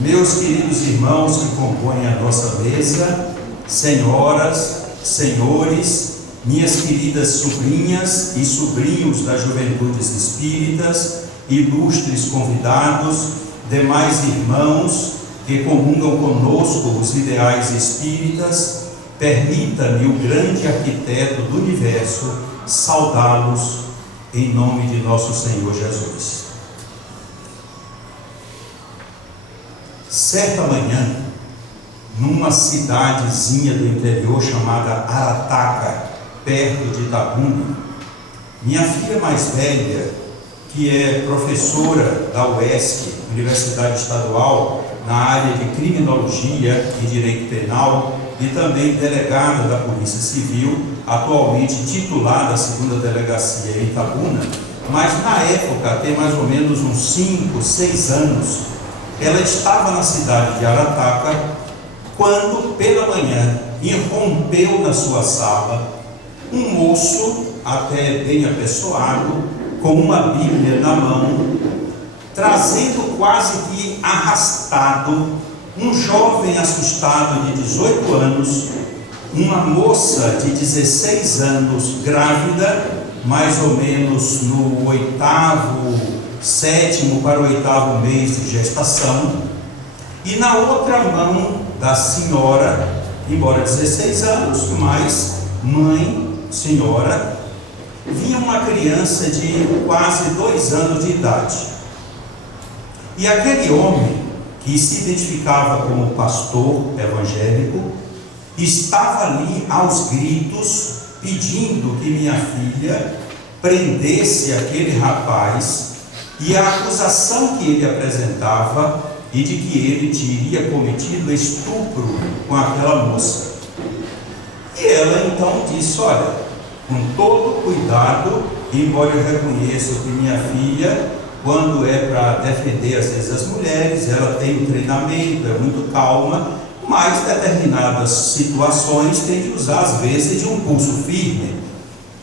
Meus queridos irmãos que compõem a nossa mesa, senhoras, senhores, minhas queridas sobrinhas e sobrinhos das Juventudes Espíritas, ilustres convidados, demais irmãos que comungam conosco os ideais espíritas, permita-me o grande arquiteto do universo saudá-los em nome de nosso Senhor Jesus. Certa manhã, numa cidadezinha do interior chamada Arataca, perto de Itabuna, minha filha mais velha, que é professora da UESC, Universidade Estadual, na área de Criminologia e Direito Penal, e também delegada da Polícia Civil, atualmente titular da 2ª Delegacia em Itabuna, mas na época, tem mais ou menos uns 5, 6 anos, ela estava na cidade de Arataca, quando pela manhã irrompeu na sua sala um moço, até bem apessoado, com uma Bíblia na mão, trazendo quase que arrastado um jovem assustado de 18 anos, uma moça de 16 anos grávida, mais ou menos no 7º para o 8º mês de gestação, e na outra mão da senhora, embora 16 anos, mas mãe, senhora, vinha uma criança de quase 2 anos de idade. E aquele homem, que se identificava como pastor evangélico, estava ali aos gritos, pedindo que minha filha prendesse aquele rapaz, e a acusação que ele apresentava e de que ele teria cometido estupro com aquela moça. E ela então disse: olha, com todo cuidado, embora eu reconheça que minha filha, quando é para defender às vezes as mulheres, ela tem um treinamento, é muito calma, mas determinadas situações tem de usar às vezes de um pulso firme.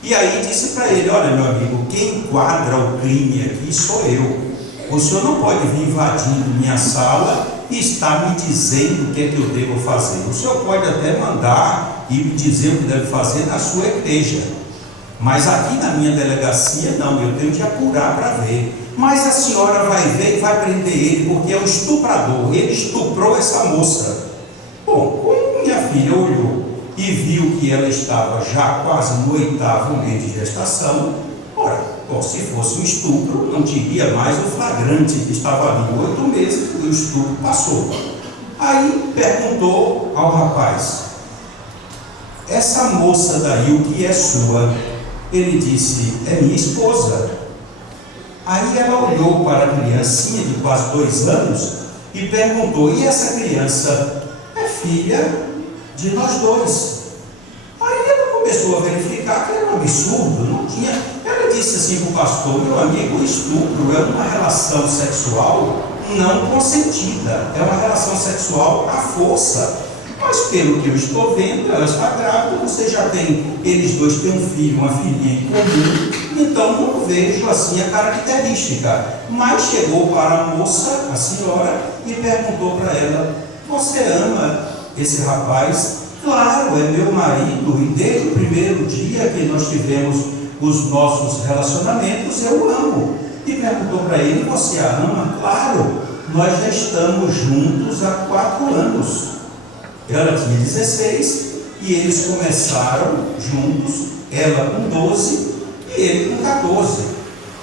E aí disse para ele: olha, meu amigo, quem enquadra o crime aqui sou eu. O senhor não pode vir invadindo minha sala e estar me dizendo o que é que eu devo fazer. O senhor pode até mandar e me dizer o que deve fazer na sua igreja, mas aqui na minha delegacia não, eu tenho de apurar para ver. Mas a senhora vai ver e vai prender ele, porque é um estuprador, ele estuprou essa moça. Bom, quando minha filha olhou e viu que ela estava já quase no 8º mês de gestação, ora, se fosse um estupro, não teria mais o flagrante que estava ali 8 meses, e o estupro passou. Aí perguntou ao rapaz: essa moça daí, o que é sua? Ele disse: é minha esposa. Aí ela olhou para a criancinha de quase 2 anos e perguntou: e essa criança? É filha de nós dois. Aí ela começou a verificar que era um absurdo, não tinha. Ela disse assim para o pastor: meu amigo, o estupro é uma relação sexual não consentida, é uma relação sexual à força. Mas pelo que eu estou vendo, ela está grávida, você já tem, eles dois têm um filho, uma filhinha em comum, então não vejo assim a característica. Mas chegou para a moça, a senhora, e perguntou para ela: você ama esse rapaz? Claro, é meu marido, e desde o primeiro dia que nós tivemos os nossos relacionamentos, eu amo. E perguntou para ele: você a ama? Claro, nós já estamos juntos há 4 anos. Ela tinha 16 e eles começaram juntos, ela com 12 e ele com 14.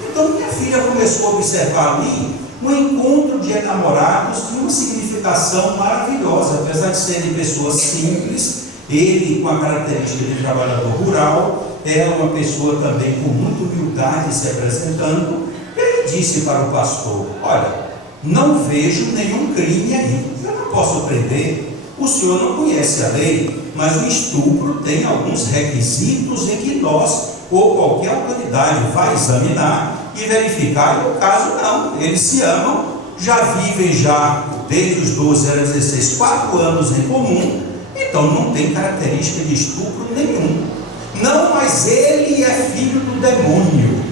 Então minha filha começou a observar ali um encontro de enamorados de uma significação maravilhosa, apesar de serem pessoas simples, ele com a característica de trabalhador rural, ela uma pessoa também com muita humildade se apresentando. Ele disse para o pastor: olha, não vejo nenhum crime aí, eu não posso prender. O senhor não conhece a lei, mas o estupro tem alguns requisitos em que nós, ou qualquer autoridade, vai examinar e verificar. E no caso não, eles se amam, já vivem desde os 12 aos 16, 4 anos em comum, então não tem característica de estupro nenhum. Não, mas ele é filho do demônio.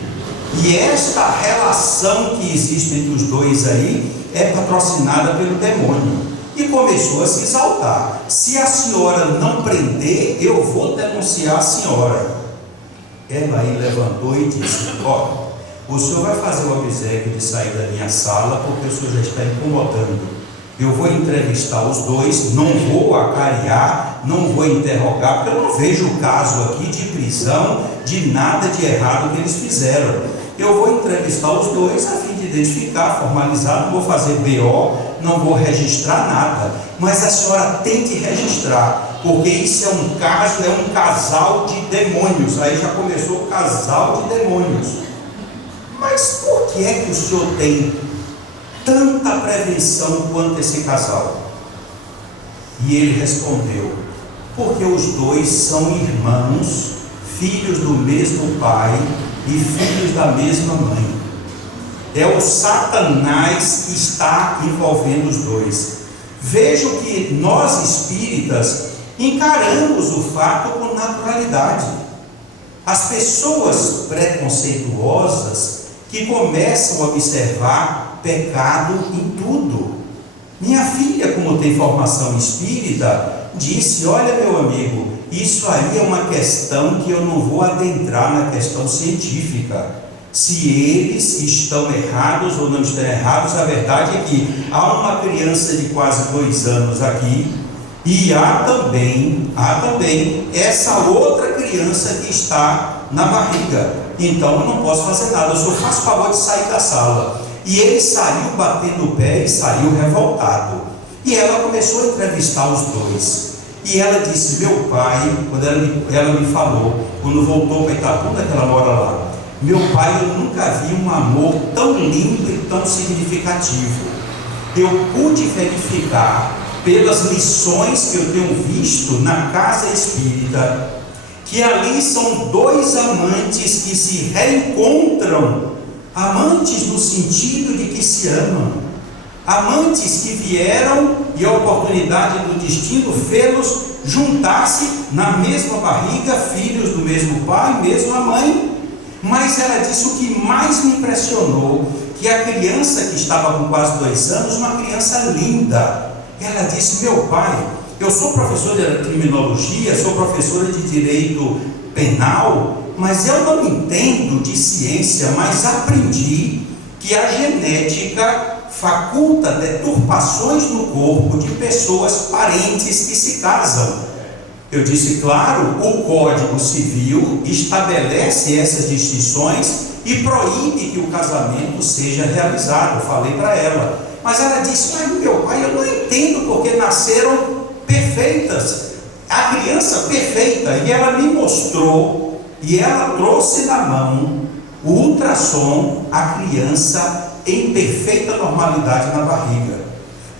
E esta relação que existe entre os dois aí é patrocinada pelo demônio. E começou a se exaltar: se a senhora não prender, eu vou denunciar a senhora. Ela aí levantou e disse: ó, o senhor vai fazer o obséquio de sair da minha sala, porque o senhor já está incomodando. Eu vou entrevistar os dois, não vou acariar, não vou interrogar, porque eu não vejo o caso aqui de prisão, de nada de errado que eles fizeram. Eu vou entrevistar os dois a fim de identificar, formalizar, não vou fazer BO, não vou registrar nada. Mas a senhora tem que registrar, porque isso é um caso, é um casal de demônios. Aí já começou o casal de demônios. Mas por que é que o senhor tem tanta prevenção quanto esse casal? E ele respondeu: porque os dois são irmãos, filhos do mesmo pai e filhos da mesma mãe. É o Satanás que está envolvendo os dois. Vejam que nós espíritas encaramos o fato com naturalidade. As pessoas preconceituosas que começam a observar pecado em tudo. Minha filha, como tem formação espírita, disse: olha, meu amigo, isso aí é uma questão que eu não vou adentrar na questão científica. Se eles estão errados ou não estão errados, a verdade é que há uma criança de quase 2 anos aqui, e há também essa outra criança que está na barriga. Então eu não posso fazer nada, eu só faço favor de sair da sala. E ele saiu batendo o pé e saiu revoltado. E ela começou a entrevistar os dois. E ela disse: meu pai, quando ela me falou, quando voltou para Itabuna, que ela mora lá, meu pai, eu nunca vi um amor tão lindo e tão significativo. Eu pude verificar, pelas lições que eu tenho visto na casa espírita, que ali são 2 amantes que se reencontram. Amantes no sentido de que se amam, amantes que vieram e a oportunidade do destino fê-los juntar-se na mesma barriga, filhos do mesmo pai, mesma mãe. Mas ela disse: o que mais me impressionou, que a criança que estava com quase 2 anos, uma criança linda, ela disse: meu pai, eu sou professora de criminologia, sou professora de direito penal, mas eu não entendo de ciência, mas aprendi que a genética faculta deturpações no corpo de pessoas parentes que se casam. Eu disse: claro, o Código Civil estabelece essas distinções e proíbe que o casamento seja realizado. Eu falei para ela, mas ela disse: mas meu pai, eu não entendo porque nasceram perfeitas, a criança perfeita. E ela me mostrou, e ela trouxe na mão o ultrassom, a criança em perfeita normalidade na barriga.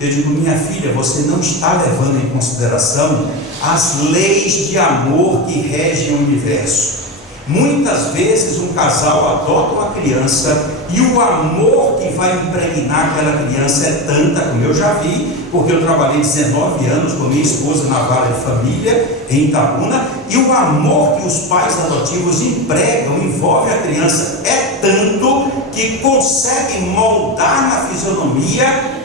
Eu digo: minha filha, você não está levando em consideração as leis de amor que regem o universo. Muitas vezes um casal adota uma criança e o amor que vai impregnar aquela criança é tanta, como eu já vi, porque eu trabalhei 19 anos com minha esposa na vara de família em Itabuna, e o amor que os pais adotivos empregam, envolve a criança, é tanto que conseguem moldar na fisionomia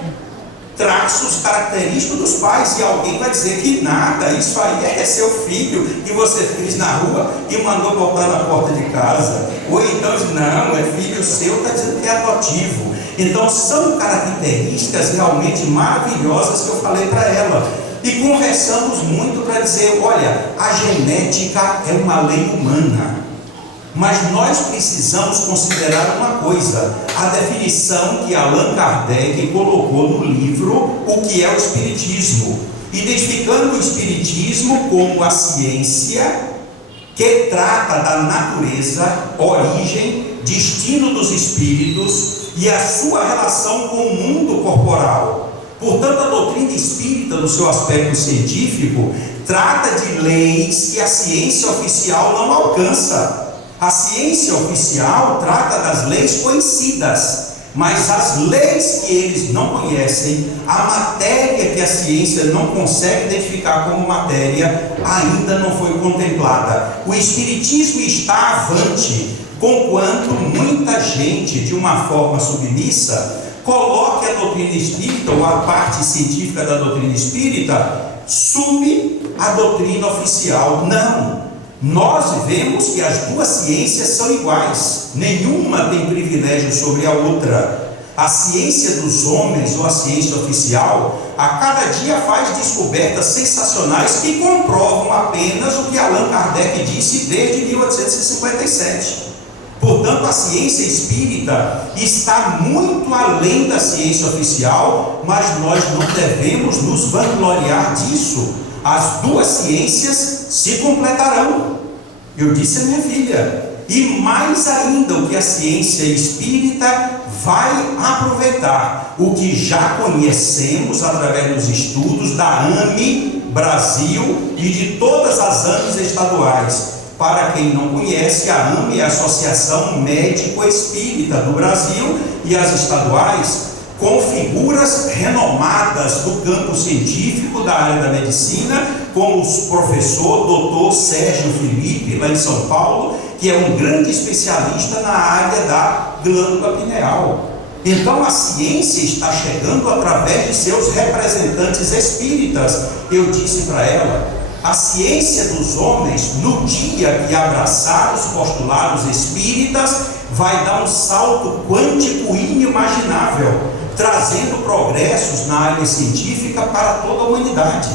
traços característicos dos pais. E alguém vai dizer que nada, isso aí é seu filho que você fez na rua e mandou botar na porta de casa, ou então não, é filho seu, está dizendo que é adotivo. Então são características realmente maravilhosas que eu falei para ela, e conversamos muito para dizer: olha, a genética é uma lei humana, mas nós precisamos considerar uma coisa, a definição que Allan Kardec colocou no livro O que é o Espiritismo, identificando o Espiritismo como a ciência que trata da natureza, origem, destino dos espíritos e a sua relação com o mundo corporal. Portanto, a doutrina espírita, no seu aspecto científico, trata de leis que a ciência oficial não alcança. A ciência oficial trata das leis conhecidas, mas as leis que eles não conhecem, a matéria que a ciência não consegue identificar como matéria, ainda não foi contemplada. O Espiritismo está avante, conquanto muita gente, de uma forma submissa, coloque a doutrina espírita, ou a parte científica da doutrina espírita, sob a doutrina oficial. Não. Nós vemos que as duas ciências são iguais, nenhuma tem privilégio sobre a outra. A ciência dos homens, ou a ciência oficial, a cada dia faz descobertas sensacionais que comprovam apenas o que Allan Kardec disse desde 1857. Portanto, a ciência espírita está muito além da ciência oficial, mas nós não devemos nos vangloriar disso. As duas ciências se completarão. Eu disse a minha filha, e mais ainda o que a ciência espírita vai aproveitar, o que já conhecemos através dos estudos da AME Brasil e de todas as AMEs estaduais. Para quem não conhece, a AME é a Associação Médico-Espírita do Brasil, e as estaduais, com figuras renomadas do campo científico da área da medicina, como o professor Dr. Sérgio Felipe, lá em São Paulo, que é um grande especialista na área da glândula pineal. Então a ciência está chegando através de seus representantes espíritas. Eu disse para ela, a ciência dos homens, no dia que abraçar os postulados espíritas, vai dar um salto quântico inimaginável, trazendo progressos na área científica para toda a humanidade.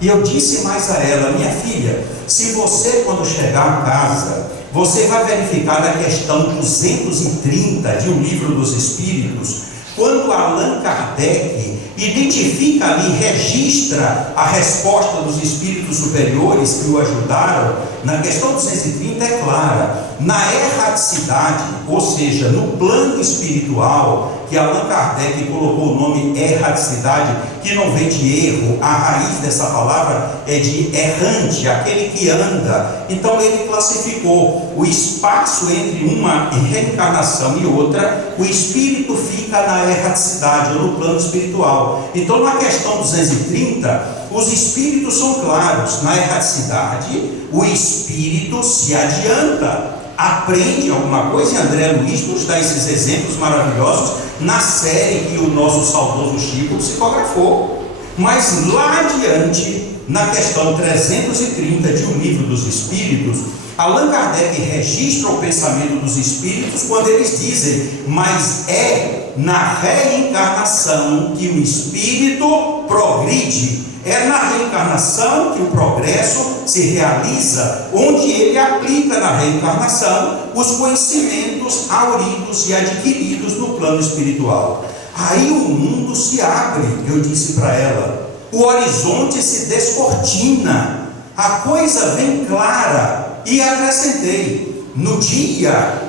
E eu disse mais a ela, minha filha, se você, quando chegar a casa, você vai verificar na questão 230 de O Livro dos Espíritos, quando Allan Kardec identifica ali, registra a resposta dos espíritos superiores que o ajudaram, na questão 230 é clara, na erraticidade, ou seja, no plano espiritual, que Allan Kardec colocou o nome erraticidade, que não vem de erro, a raiz dessa palavra é de errante, aquele que anda. Então ele classificou o espaço entre uma reencarnação e outra, o espírito fica na erraticidade, ou no plano espiritual. Então na questão 230, os espíritos são claros, na erraticidade, o espírito se adianta, aprende alguma coisa, e André Luiz nos dá esses exemplos maravilhosos na série que o nosso saudoso Chico psicografou. Mas lá adiante, na questão 330 de O Livro dos Espíritos, Allan Kardec registra o pensamento dos espíritos quando eles dizem, mas é na reencarnação que o espírito progride. É na reencarnação que o progresso se realiza, onde ele aplica na reencarnação os conhecimentos auridos e adquiridos no plano espiritual. Aí o mundo se abre, eu disse para ela, o horizonte se descortina, a coisa vem clara, e acrescentei, no dia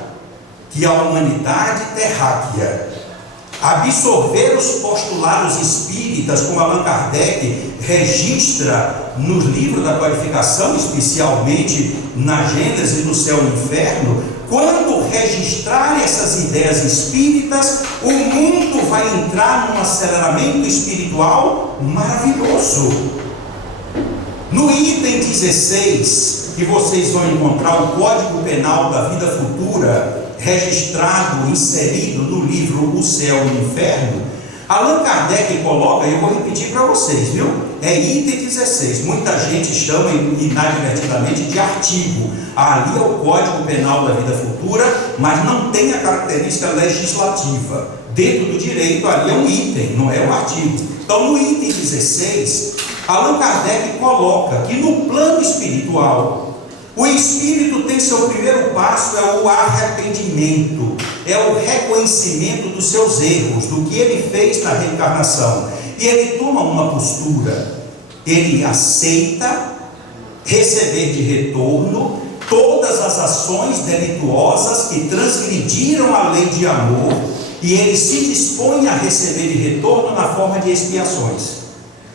que a humanidade terráquea absorver os postulados espíritas, como Allan Kardec registra nos livros da codificação, especialmente na Gênese do Céu e Inferno, quando registrar essas ideias espíritas, o mundo vai entrar num aceleramento espiritual maravilhoso. No item 16, que vocês vão encontrar o Código Penal da Vida Futura, registrado, inserido no livro O Céu e o Inferno, Allan Kardec coloca, eu vou repetir para vocês, viu? É item 16, muita gente chama inadvertidamente de artigo. Ali é o Código Penal da Vida Futura, mas não tem a característica legislativa. Dentro do direito, ali é um item, não é um artigo. Então, no item 16, Allan Kardec coloca que no plano espiritual, o espírito tem seu primeiro passo, é o arrependimento, é o reconhecimento dos seus erros, do que ele fez na reencarnação. E ele toma uma postura, ele aceita receber de retorno todas as ações delituosas que transgrediram a lei de amor, e ele se dispõe a receber de retorno na forma de expiações.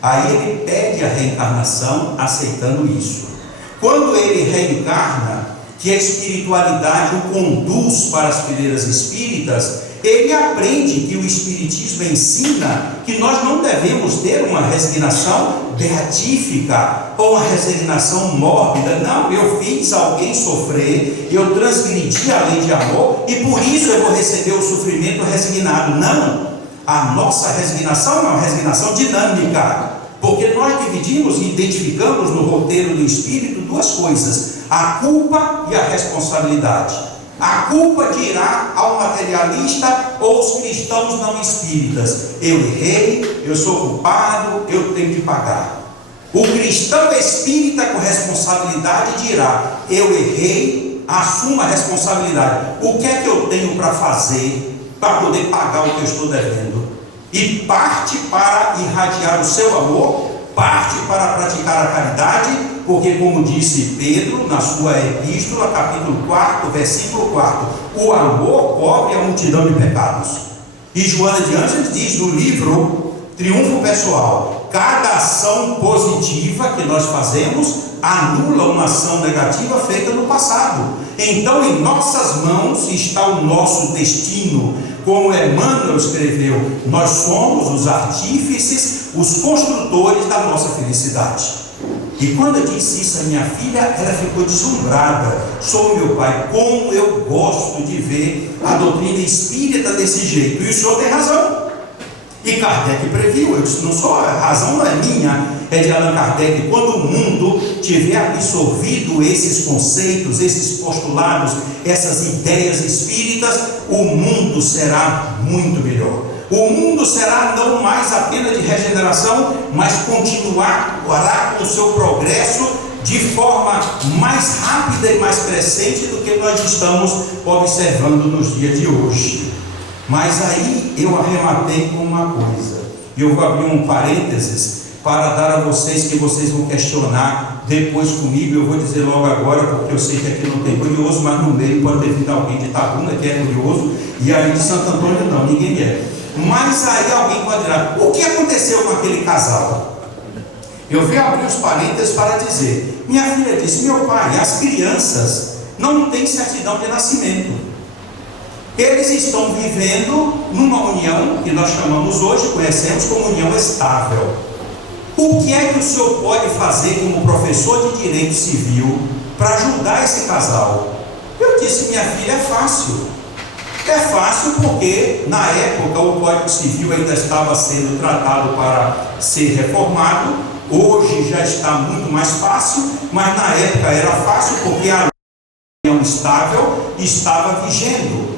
Aí ele pede a reencarnação, aceitando isso. Quando ele reencarna, que a espiritualidade o conduz para as fileiras espíritas, ele aprende que o espiritismo ensina que nós não devemos ter uma resignação beatífica ou uma resignação mórbida. Não, eu fiz alguém sofrer, eu transgredi a lei de amor e por isso eu vou receber o sofrimento resignado. Não, A nossa resignação é uma resignação dinâmica, porque nós dividimos e identificamos no roteiro do Espírito duas coisas: a culpa e a responsabilidade. A culpa dirá ao materialista ou aos cristãos não espíritas: eu errei, eu sou culpado, eu tenho que pagar. O cristão espírita com responsabilidade dirá: eu errei, assumo a responsabilidade. O que é que eu tenho para fazer para poder pagar o que eu estou devendo? E parte para irradiar o seu amor, parte para praticar a caridade, porque, como disse Pedro na sua epístola, capítulo 4, versículo 4, o amor cobre a multidão de pecados. E Joana de Ângeles diz no livro Triunfo Pessoal: cada ação positiva que nós fazemos anula uma ação negativa feita no passado. Então, em nossas mãos está o nosso destino. Como Emmanuel escreveu, nós somos os artífices, os construtores da nossa felicidade. E quando eu disse isso à minha filha, ela ficou deslumbrada. Sou meu pai, como eu gosto de ver a doutrina espírita desse jeito. E o senhor tem razão. E Kardec previu, eu disse, não só, a razão não é minha, é de Allan Kardec. Quando o mundo tiver absorvido esses conceitos, esses postulados, essas ideias espíritas, o mundo será muito melhor. O mundo será não mais apenas de regeneração, mas continuará com o seu progresso de forma mais rápida e mais crescente do que nós estamos observando nos dias de hoje. Mas aí eu arrematei com uma coisa. Eu vou abrir um parênteses para dar a vocês, que vocês vão questionar depois comigo. Eu vou dizer logo agora, porque eu sei que aqui não tem curioso, mas no meio pode ter vindo alguém de Itabuna que é curioso, e aí de Santo Antônio não, ninguém é. Mas aí alguém pode dizer: o que aconteceu com aquele casal? Eu vou abrir os parênteses para dizer: minha filha disse, meu pai, as crianças não têm certidão de nascimento. Eles estão vivendo numa união que nós chamamos hoje, conhecemos como união estável. O que é que o senhor pode fazer como professor de direito civil para ajudar esse casal? Eu disse: minha filha, é fácil. É fácil porque na época o Código Civil ainda estava sendo tratado para ser reformado. Hoje já está muito mais fácil, mas na época era fácil porque a união estável estava vigendo.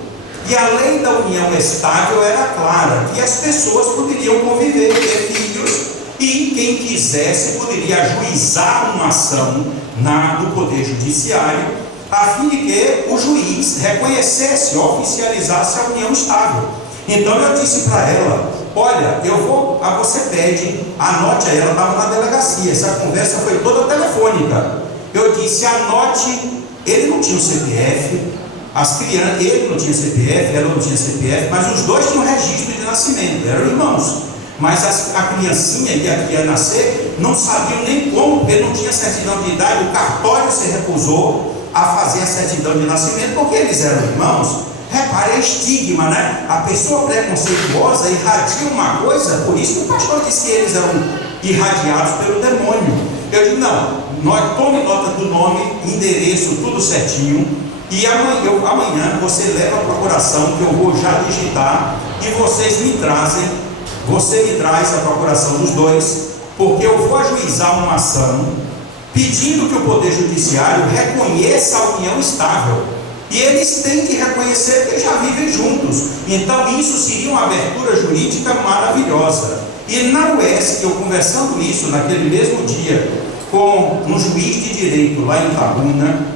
E a lei da união estável era clara, que as pessoas poderiam conviver, ter filhos, e quem quisesse poderia ajuizar uma ação no Poder Judiciário, a fim de que o juiz reconhecesse, oficializasse a união estável. Então eu disse para ela: olha, você pede, anote aí. Ela estava na delegacia, essa conversa foi toda telefônica. Eu disse: anote. Ele não tinha o CPF, as crianças, ele não tinha CPF, ela não tinha CPF, mas os dois tinham registro de nascimento, eram irmãos. Mas a criancinha que ia nascer não sabiam nem como, porque não tinha certidão de idade. O cartório se recusou a fazer a certidão de nascimento porque eles eram irmãos. Repare, é estigma, né? A pessoa preconceituosa irradia uma coisa, por isso que o pastor disse que eles eram irradiados pelo demônio. Eu digo: não, tome nota do nome, endereço, tudo certinho. E amanhã você leva a procuração, que eu vou já digitar, e vocês me trazem. Você me traz a procuração dos dois, porque eu vou ajuizar uma ação pedindo que o Poder Judiciário reconheça a união estável. E eles têm que reconhecer que já vivem juntos. Então isso seria uma abertura jurídica maravilhosa. E na UESC, eu conversando isso naquele mesmo dia com um juiz de direito lá em Itabuna,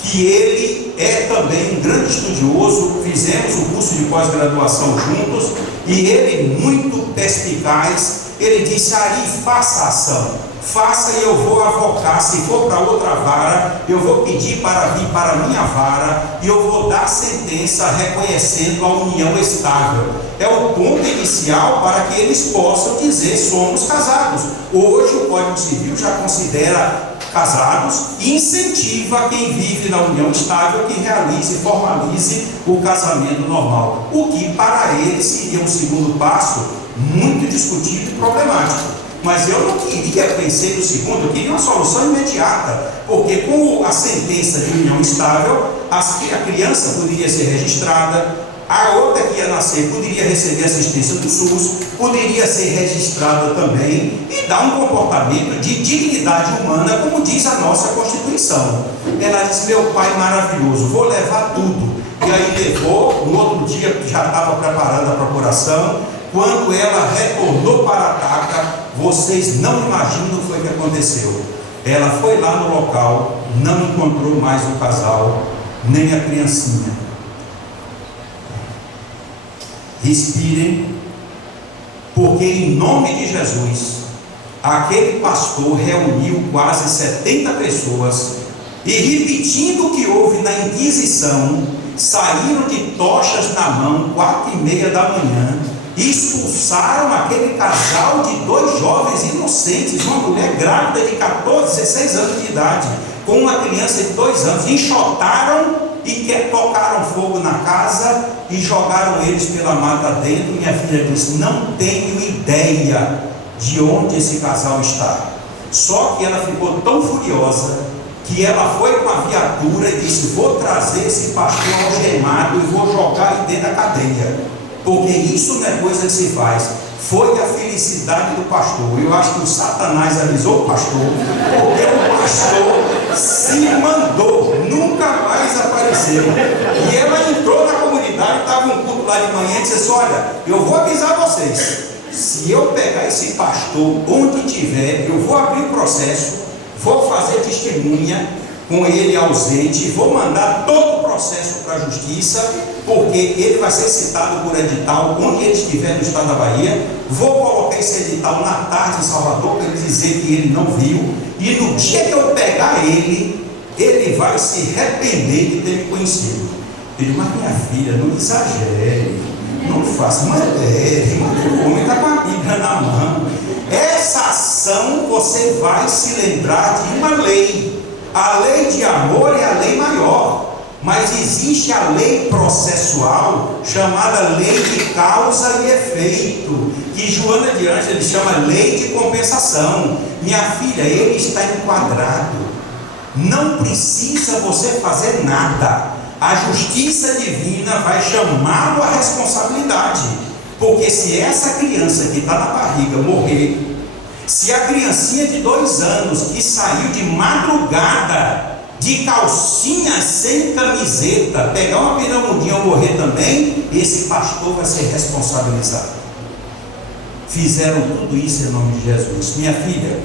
que ele é também um grande estudioso, fizemos um curso de pós-graduação juntos, e ele, muito perspicaz, ele disse: Ari, faça a ação, faça, e eu vou avocar. Se for para outra vara, eu vou pedir para vir para a minha vara, e eu vou dar sentença reconhecendo a união estável. É o ponto inicial para que eles possam dizer: somos casados. Hoje o Código Civil já considera casados e incentiva quem vive na união estável que realize e formalize o casamento normal, o que para eles seria um segundo passo muito discutido e problemático. Mas eu não queria pensar no segundo, eu queria uma solução imediata, porque com a sentença de união estável, a criança poderia ser registrada, A outra que ia nascer poderia receber assistência do SUS, poderia ser registrada também e dar um comportamento de dignidade humana, como diz a nossa Constituição. Ela disse: meu pai maravilhoso, vou levar tudo. E aí levou. No outro dia já estava preparando a procuração. Quando ela retornou para a Taca, vocês não imaginam o que foi que aconteceu. Ela foi lá no local, não encontrou mais o casal, nem a criancinha. Respirem, porque em nome de Jesus, aquele pastor reuniu quase 70 pessoas e, repetindo o que houve na Inquisição, saíram de tochas na mão, 4h30 da manhã, expulsaram aquele casal de 2 jovens inocentes, uma mulher grávida de 14, 16 anos de idade, com uma criança de 2 anos, enxotaram e tocaram fogo na casa e jogaram eles pela mata dentro. Minha filha disse: não tenho ideia de onde esse casal está. Só que ela ficou tão furiosa que ela foi com a viatura e disse: vou trazer esse pastor algemado e vou jogar ele dentro da cadeia, porque isso não é coisa que se faz. Foi a felicidade do pastor. Eu acho que o Satanás avisou o pastor, porque o pastor se mandou, nunca mais apareceu. E ela entrou na comunidade, estava um culto lá de manhã e disse assim: olha, eu vou avisar vocês, se eu pegar esse pastor onde tiver, eu vou abrir o processo, vou fazer testemunha com ele ausente, vou mandar todo o processo para a justiça, porque ele vai ser citado por edital onde ele estiver no estado da Bahia. Vou colocar esse edital na tarde em Salvador para ele dizer que ele não viu, e no dia que eu pegar ele, ele vai se arrepender de ter me conhecido. Eu digo: mas minha filha, não exagere, não faça, mas o homem está com a Bíblia na mão. Essa ação você vai se lembrar de uma lei. A lei de amor é a lei maior, mas existe a lei processual, chamada lei de causa e efeito, que Joana de Ângeles chama lei de compensação. Minha filha, ele está enquadrado, não precisa você fazer nada. A justiça divina vai chamá-lo à responsabilidade, porque se essa criança que está na barriga morrer, se a criancinha de 2 anos que saiu de madrugada, de calcinha sem camiseta, pegar uma piramudinha ou morrer também, esse pastor vai ser responsabilizado. Fizeram tudo isso em nome de Jesus. Minha filha,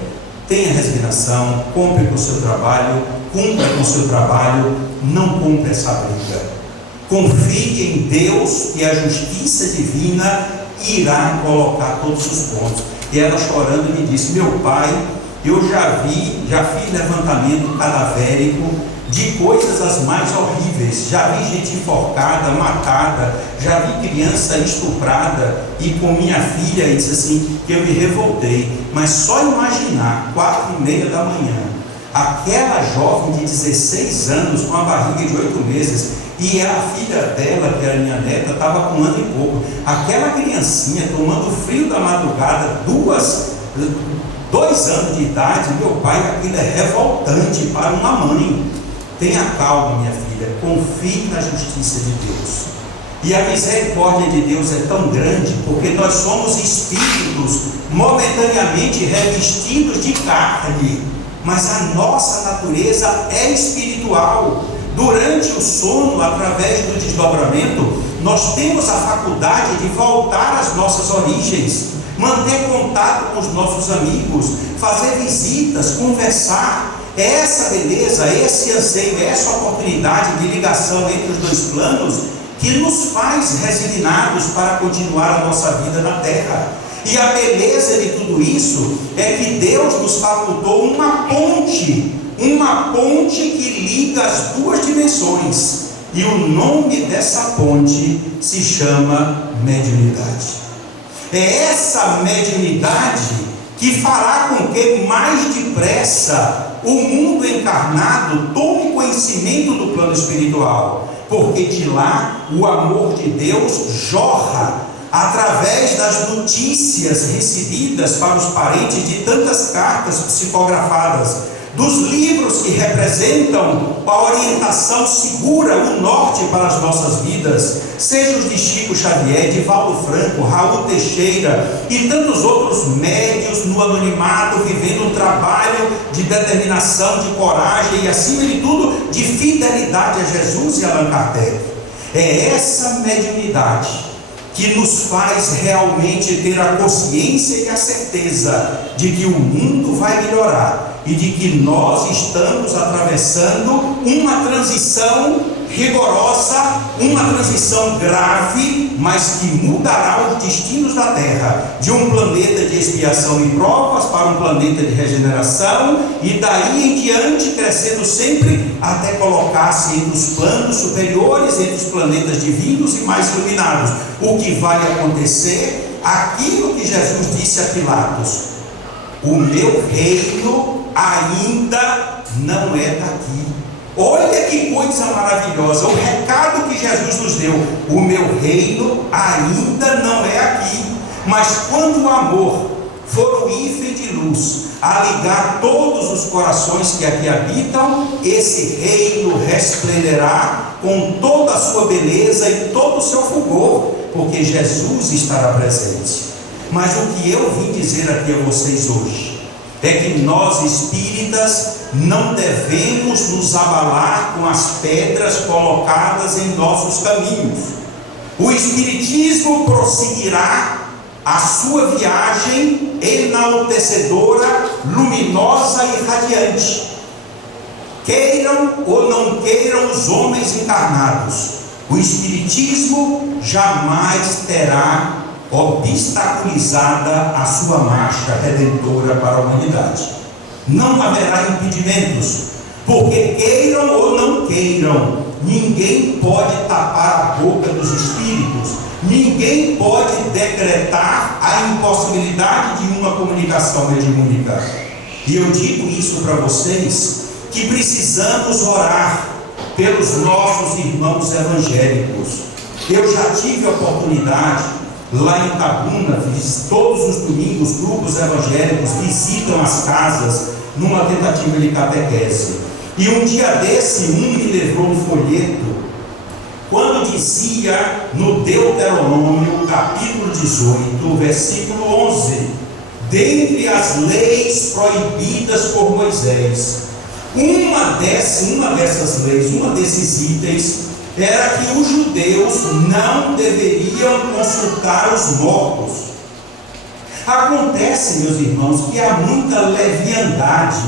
tenha resignação, cumpre com o seu trabalho, cumpra com o seu trabalho, não cumpra essa briga. Confie em Deus e a justiça divina irá colocar todos os pontos. E ela chorando me disse: meu pai, eu já fiz levantamento cadavérico de coisas as mais horríveis, já vi gente enforcada, matada, já vi criança estuprada, e com minha filha, e disse assim, que eu me revoltei, mas só imaginar, 4h30 da manhã, aquela jovem de 16 anos com a barriga de 8 meses, e a filha dela, que era minha neta, estava com 1 ano e pouco, aquela criancinha tomando frio da madrugada, 2 anos de idade, meu pai, aquilo é revoltante para uma mãe. Tenha calma, minha filha, confie na justiça de Deus. E a misericórdia de Deus é tão grande, porque nós somos espíritos momentaneamente revestidos de carne, mas a nossa natureza é espiritual. Durante o sono, através do desdobramento, nós temos a faculdade de voltar às nossas origens, manter contato com os nossos amigos, fazer visitas, conversar. É essa beleza, esse anseio, essa oportunidade de ligação entre os 2 planos que nos faz resignados para continuar a nossa vida na terra. E a beleza de tudo isso é que Deus nos facultou uma ponte que liga as 2 dimensões, e o nome dessa ponte se chama mediunidade. É essa mediunidade que fará com que mais depressa o mundo encarnado tome conhecimento do plano espiritual, porque de lá o amor de Deus jorra através das notícias recebidas para os parentes de tantas cartas psicografadas, dos livros que representam a orientação segura, o norte para as nossas vidas, seja os de Chico Xavier, de Valdo Franco, Raul Teixeira e tantos outros médios no anonimato, vivendo um trabalho de determinação, de coragem e, acima de tudo, de fidelidade a Jesus e Allan Kardec. É essa mediunidade que nos faz realmente ter a consciência e a certeza de que o mundo vai melhorar e de que nós estamos atravessando uma transição rigorosa, uma transição grave, mas que mudará os destinos da Terra, de um planeta de expiação e provas para um planeta de regeneração, e daí em diante crescendo sempre até colocar-se entre os planos superiores, entre os planetas divinos e mais iluminados. O que vai acontecer? Aquilo que Jesus disse a Pilatos: o meu reino ainda não é daqui. Olha que coisa maravilhosa, o recado que Jesus nos deu: o meu reino ainda não é aqui. Mas quando o amor for o hífen de luz a ligar todos os corações que aqui habitam, esse reino resplenderá com toda a sua beleza e todo o seu fulgor, porque Jesus estará presente. Mas o que eu vim dizer aqui a vocês hoje é que nós espíritas não devemos nos abalar com as pedras colocadas em nossos caminhos. O espiritismo prosseguirá a sua viagem enaltecedora, luminosa e radiante. Queiram ou não queiram os homens encarnados, o espiritismo jamais terá obstaculizada a sua marcha redentora para a humanidade. Não haverá impedimentos, porque queiram ou não queiram, ninguém pode tapar a boca dos espíritos, ninguém pode decretar a impossibilidade de uma comunicação mediúnica. E eu digo isso para vocês, que precisamos orar pelos nossos irmãos evangélicos. Eu já tive a oportunidade, lá em Itabuna, todos os domingos, grupos evangélicos visitam as casas numa tentativa de catequese. E um dia desse, me levou um folheto, quando dizia no Deuteronômio, capítulo 18, versículo 11: dentre as leis proibidas por Moisés, uma dessas leis, desses itens, era que os judeus não deveriam consultar os mortos. Acontece, meus irmãos, que há muita leviandade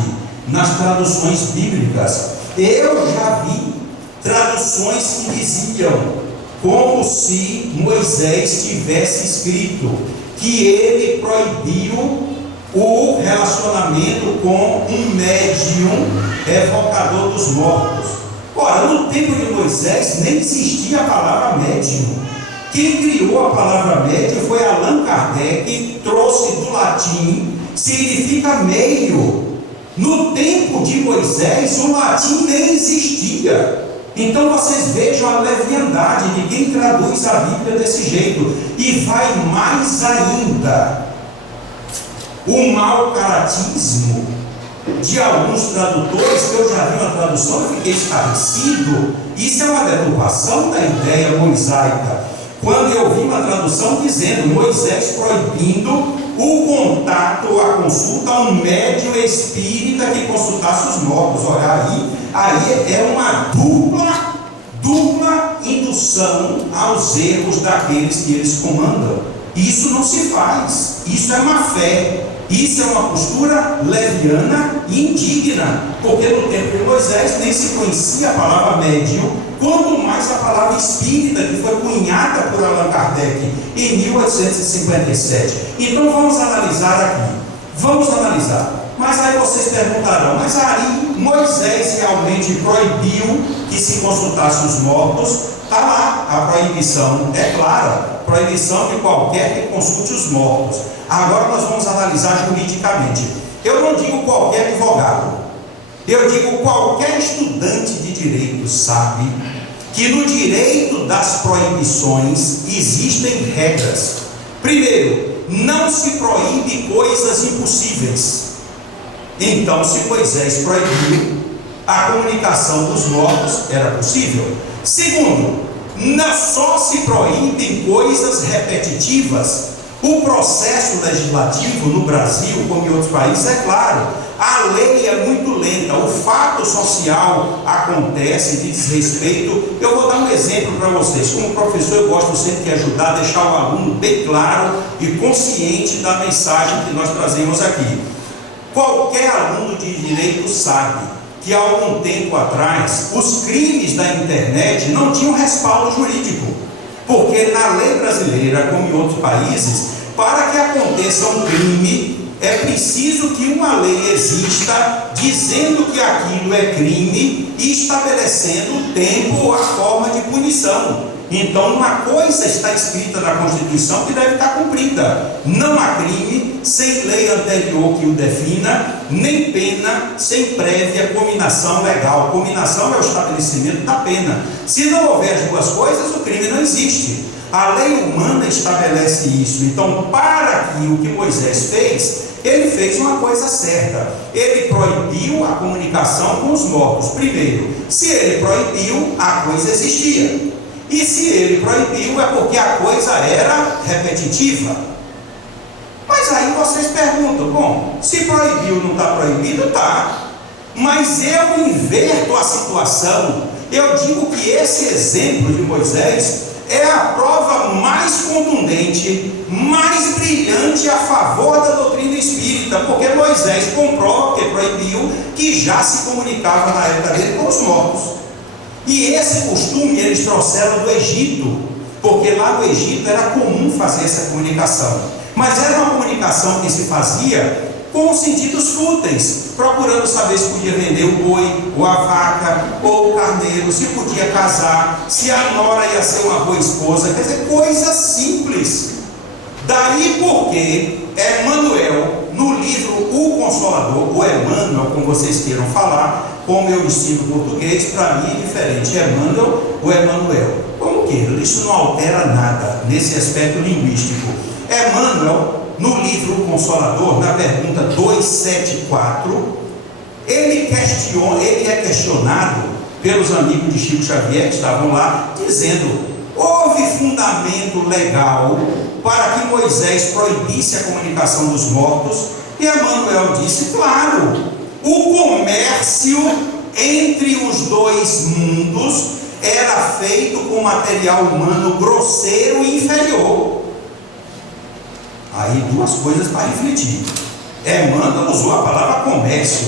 nas traduções bíblicas. Eu já vi traduções que diziam como se Moisés tivesse escrito que ele proibiu o relacionamento com um médium evocador dos mortos. Ora, no tempo de Moisés nem existia a palavra médium. Quem criou a palavra médium foi Allan Kardec, trouxe do latim, significa meio. No tempo de Moisés, o latim nem existia. Então vocês vejam a leviandade de quem traduz a Bíblia desse jeito. E vai mais ainda: o mau caratismo de alguns tradutores, que eu já vi uma tradução e fiquei estarrecido. Isso é uma deturpação da ideia mosaica. Quando eu vi uma tradução dizendo Moisés proibindo o contato, a consulta a um médium espírita que consultasse os mortos. Olha, aí é uma dupla indução aos erros daqueles que eles comandam. Isso não se faz, isso é má fé. Isso é uma postura leviana e indigna, porque no tempo de Moisés nem se conhecia a palavra médium, quanto mais a palavra espírita, que foi cunhada por Allan Kardec em 1857. Então vamos analisar aqui, mas aí vocês perguntarão: mas aí Moisés realmente proibiu que se consultasse os mortos? Está lá, a proibição é clara, proibição de qualquer que consulte os mortos. Agora nós vamos analisar juridicamente. Eu não digo qualquer advogado, eu digo qualquer estudante de direito sabe que no direito das proibições existem regras. Primeiro, não se proíbe coisas impossíveis. Então, se Moisés proibiu, a comunicação dos mortos era possível. Segundo, não só se proíbem coisas repetitivas. O processo legislativo no Brasil, como em outros países, é claro, a lei é muito lenta, o fato social acontece de desrespeito. Eu vou dar um exemplo para vocês. Como professor, eu gosto sempre de ajudar a deixar o aluno bem claro e consciente da mensagem que nós trazemos aqui. Qualquer aluno de direito sabe que há algum tempo atrás os crimes da internet não tinham respaldo jurídico, porque na lei brasileira, como em outros países, para que aconteça um crime, é preciso que uma lei exista dizendo que aquilo é crime e estabelecendo o tempo ou a forma de punição. Então, uma coisa está escrita na Constituição que deve estar cumprida: não há crime sem lei anterior que o defina, nem pena sem prévia cominação legal. Cominação é o estabelecimento da pena. Se não houver as duas coisas, o crime não existe. A lei humana estabelece isso. Então, para que o que Moisés fez, ele fez uma coisa certa. Ele proibiu a comunicação com os mortos. Primeiro, se ele proibiu, a coisa existia. E se ele proibiu, é porque a coisa era repetitiva. Mas aí vocês perguntam: bom, se proibiu, não está proibido? Está. Mas eu inverto a situação. Eu digo que esse exemplo de Moisés é a prova mais contundente, mais brilhante a favor da doutrina espírita, porque Moisés comprova, porque proibiu, que já se comunicava na época dele com os mortos. E esse costume eles trouxeram do Egito, porque lá no Egito era comum fazer essa comunicação, mas era uma comunicação que se fazia com sentidos fúteis, procurando saber se podia vender o boi, ou a vaca, ou o carneiro, se podia casar, se a nora ia ser uma boa esposa, quer dizer, coisas simples. Daí porque Emmanuel, no livro O Consolador, ou Emmanuel, como vocês queiram falar, como eu ensino português, para mim é diferente, Emmanuel ou Emmanuel, como queiram, isso não altera nada nesse aspecto linguístico. Emmanuel, no livro O Consolador, na pergunta 274, ele é questionado pelos amigos de Chico Xavier que estavam lá, dizendo: houve fundamento legal para que Moisés proibisse a comunicação dos mortos? E Emmanuel disse: claro, o comércio entre os dois mundos era feito com material humano grosseiro e inferior. Aí duas coisas para refletir. Emmanuel usou a palavra comércio.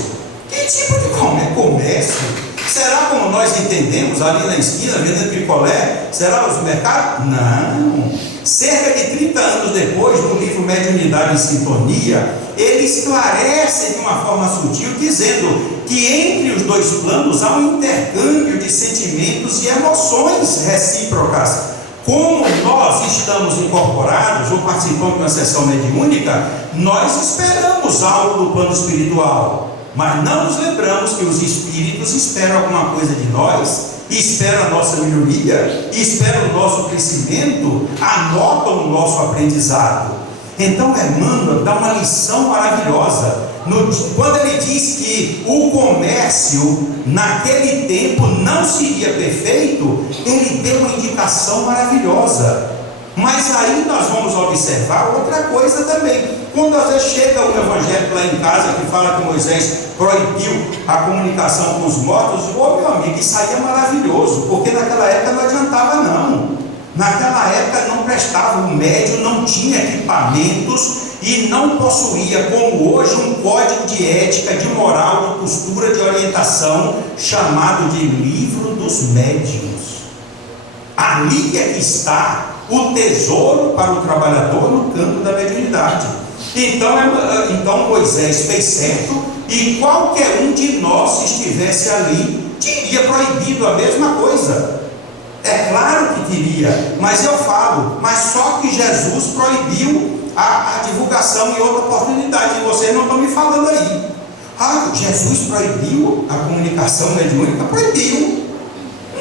Que tipo de comércio? Será como nós entendemos ali na esquina, vendendo picolé? Será os mercados? Não. Cerca de 30 anos depois, no livro Mediunidade em Sintonia, ele esclarece de uma forma sutil, dizendo que entre os dois planos há um intercâmbio de sentimentos e emoções recíprocas. Como nós estamos incorporados ou participamos de uma sessão mediúnica, nós esperamos algo do plano espiritual, mas não nos lembramos que os espíritos esperam alguma coisa de nós, esperam a nossa melhoria, esperam o nosso crescimento, anotam o nosso aprendizado. Então Emmanuel dá uma lição maravilhosa. Quando ele diz que o comércio naquele tempo não seria perfeito, ele deu uma indicação maravilhosa. Mas aí nós vamos observar outra coisa também. Quando às vezes chega um evangélico lá em casa que fala que Moisés proibiu a comunicação com os mortos, meu amigo, isso aí é maravilhoso, porque naquela época não adiantava não. Naquela época não prestava, o médium não tinha equipamentos e não possuía, como hoje, um código de ética, de moral, de postura, de orientação, chamado de Livro dos Médiuns. Ali é que está o tesouro para o trabalhador no campo da mediunidade. Então Moisés fez certo, e qualquer um de nós, se estivesse ali, teria proibido a mesma coisa. É claro que teria, mas eu falo, mas só que Jesus proibiu a divulgação em outra oportunidade, e vocês não estão me falando aí. Jesus proibiu a comunicação mediúnica? Proibiu.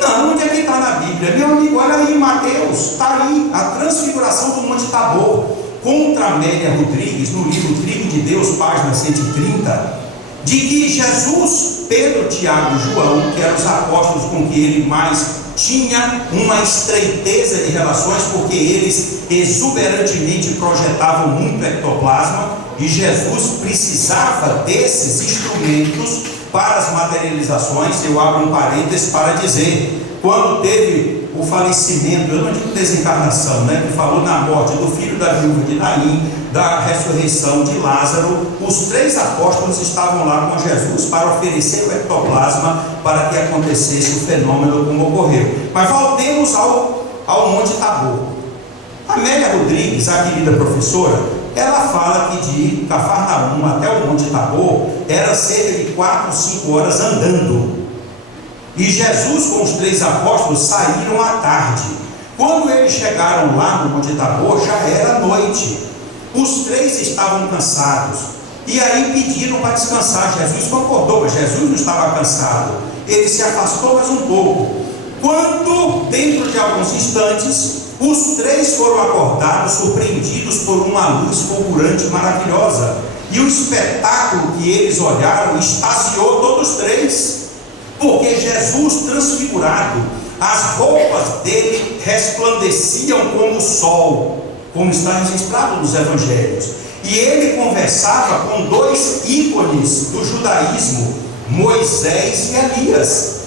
Não, onde é que está na Bíblia? Meu amigo, olha aí, Mateus, está aí, a transfiguração do Monte Tabor, contra Amélia Rodrigues, no livro Trigo de Deus, página 130, de que Jesus, Pedro, Tiago e João, que eram os apóstolos com que ele mais tinha uma estreiteza de relações, porque eles exuberantemente projetavam muito ectoplasma, e Jesus precisava desses instrumentos para as materializações. Eu abro um parênteses para dizer, quando teve o falecimento, eu não digo desencarnação, que falou na morte do filho da viúva de Naim, da ressurreição de Lázaro, os 3 apóstolos estavam lá com Jesus para oferecer o ectoplasma para que acontecesse o fenômeno como ocorreu. Mas voltemos ao Monte Tabor. Amélia Rodrigues, a querida professora, ela fala que de Cafarnaum até o Monte Tabor era cerca de 4 ou 5 horas andando. E Jesus com os 3 apóstolos saíram à tarde. Quando eles chegaram lá no Monte Tabor, já era noite. Os 3 estavam cansados. E aí pediram para descansar. Jesus concordou, mas Jesus não estava cansado. Ele se afastou mais um pouco. Quando, dentro de alguns instantes, os 3 foram acordados, surpreendidos por uma luz fulgurante maravilhosa. E o espetáculo que eles olharam extasiou todos os 3. Porque Jesus transfigurado, as roupas dele resplandeciam como o sol, como está registrado nos evangelhos. E ele conversava com 2 ícones do judaísmo, Moisés e Elias.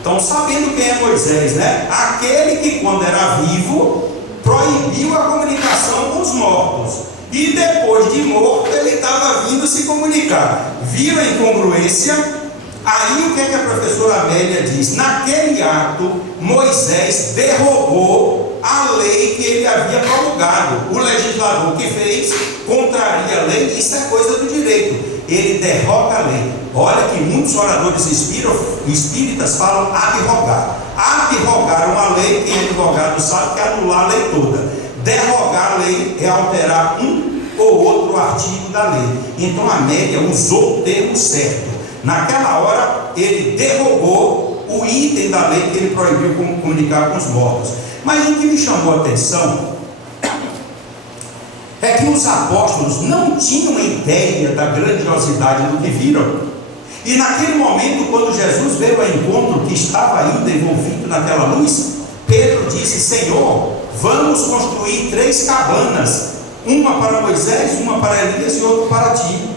Então, sabendo quem é Moisés, aquele que quando era vivo proibiu a comunicação com os mortos, e depois de morto ele estava vindo se comunicar. Viram a incongruência? Aí o que a professora Amélia diz? Naquele ato, Moisés derrubou a lei que ele havia promulgado. O legislador que fez contraria a lei. Isso é coisa do direito. Ele derroga a lei. Olha que muitos oradores espíritas falam abrogar. Abrogar uma lei, quem é advogado sabe que é anular a lei toda. Derrogar a lei é alterar um ou outro artigo da lei. Então a Amélia usou o termo certo. Naquela hora, ele derrubou o item da lei que ele proibiu comunicar com os mortos. Mas o que me chamou a atenção é que os apóstolos não tinham ideia da grandiosidade do que viram. E naquele momento, quando Jesus veio ao encontro, que estava ainda envolvido naquela luz, Pedro disse: Senhor, vamos construir 3 cabanas, uma para Moisés, uma para Elias e outra para ti.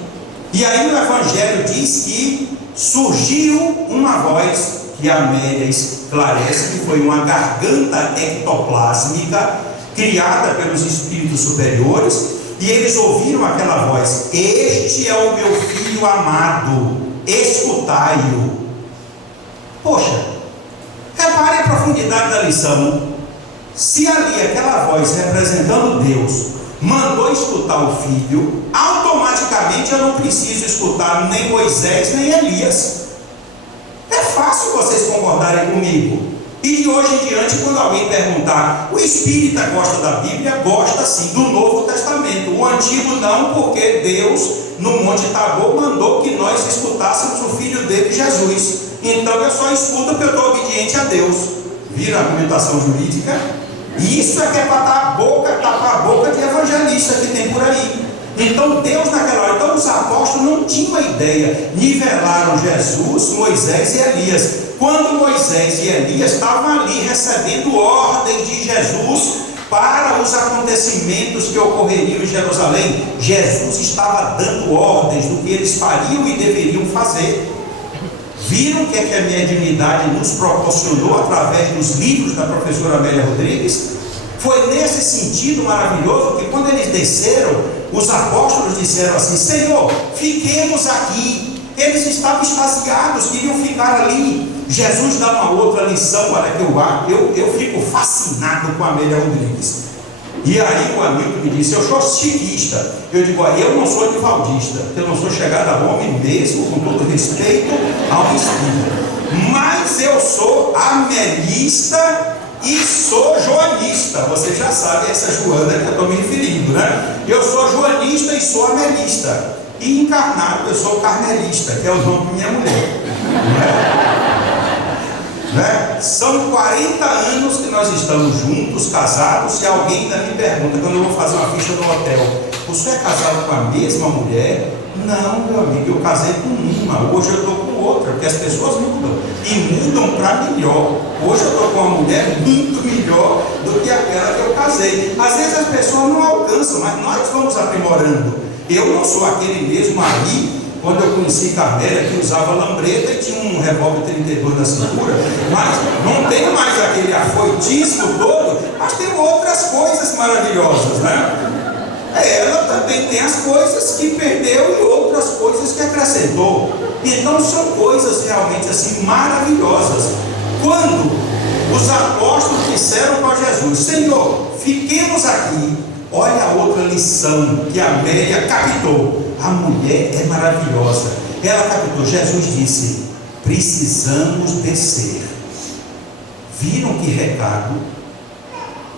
E aí o Evangelho diz que surgiu uma voz, que a Amélia esclarece que foi uma garganta ectoplásmica criada pelos espíritos superiores, e eles ouviram aquela voz: este é o meu filho amado, escutai-o. Poxa, repare a profundidade da lição. Se ali aquela voz representando Deus mandou escutar o filho, automaticamente eu não preciso escutar nem Moisés nem Elias. É fácil vocês concordarem comigo. E de hoje em diante, quando alguém perguntar, o espírita gosta da Bíblia? Gosta sim, do Novo Testamento. O Antigo não, porque Deus no Monte Tabor mandou que nós escutássemos o filho dele, Jesus. Então eu só escuto porque eu estou obediente a Deus. Viram a argumentação jurídica? Isso é que é para tapar a boca de evangelista que tem por aí. Então Deus naquela hora, então os apóstolos não tinham a ideia, nivelaram Jesus, Moisés e Elias. Quando Moisés e Elias estavam ali recebendo ordens de Jesus para os acontecimentos que ocorreriam em Jerusalém, Jesus estava dando ordens do que eles fariam e deveriam fazer. Viram o que é que a mediunidade nos proporcionou através dos livros da professora Amélia Rodrigues? Foi nesse sentido maravilhoso que quando eles desceram, os apóstolos disseram assim: Senhor, fiquemos aqui. Eles estavam extasiados, queriam ficar ali. Jesus dá uma outra lição, olha que eu fico fascinado com a Amélia Rodrigues. E aí o amigo me disse: eu sou chiquista. Eu digo: eu não sou divaldista, eu não sou chegado a homem mesmo, com todo respeito ao espírito, mas eu sou amelista e sou joanista. Você já sabe essa Joana que eu estou me referindo, Eu sou joanista e sou amelista, e encarnado eu sou carmelista, que é o nome da minha mulher, São 40 anos que nós estamos juntos, casados. Se alguém ainda me pergunta, quando eu vou fazer uma ficha no hotel, você é casado com a mesma mulher? Não, meu amigo, eu casei com uma, hoje eu estou com outra, porque as pessoas mudam, e mudam para melhor. Hoje eu estou com uma mulher muito melhor do que aquela que eu casei. Às vezes as pessoas não alcançam, mas nós vamos aprimorando. Eu não sou aquele mesmo aí, quando eu conheci Carmélia, que usava lambreta e tinha um revólver 32 na cintura, mas não tenho mais aquele afoitismo todo, mas tem outras coisas maravilhosas, né? Ela também tem as coisas que perdeu e outras coisas que acrescentou. Então são coisas realmente assim maravilhosas. Quando os apóstolos disseram para Jesus: Senhor, fiquemos aqui. Olha a outra lição que a Amélia captou. A mulher é maravilhosa. Ela captou. Jesus disse: precisamos descer. Viram que recado?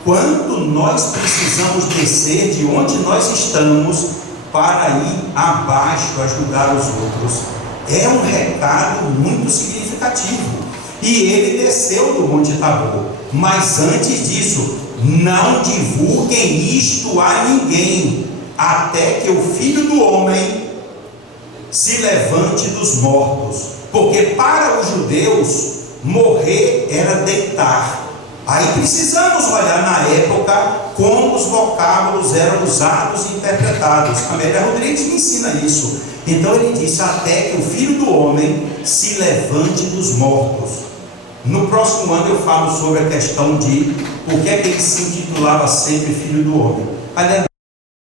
Quando nós precisamos descer de onde nós estamos para ir abaixo ajudar os outros, é um recado muito significativo. E ele desceu do Monte Tabor, mas antes disso, não divulguem isto a ninguém, até que o Filho do Homem se levante dos mortos, porque para os judeus morrer era deitar. Aí precisamos olhar na época como os vocábulos eram usados e interpretados. A Amélia Rodrigues me ensina isso. Então ele disse: até que o Filho do Homem se levante dos mortos. No próximo ano eu falo sobre a questão de por que é que ele se intitulava sempre Filho do Homem. Aliás,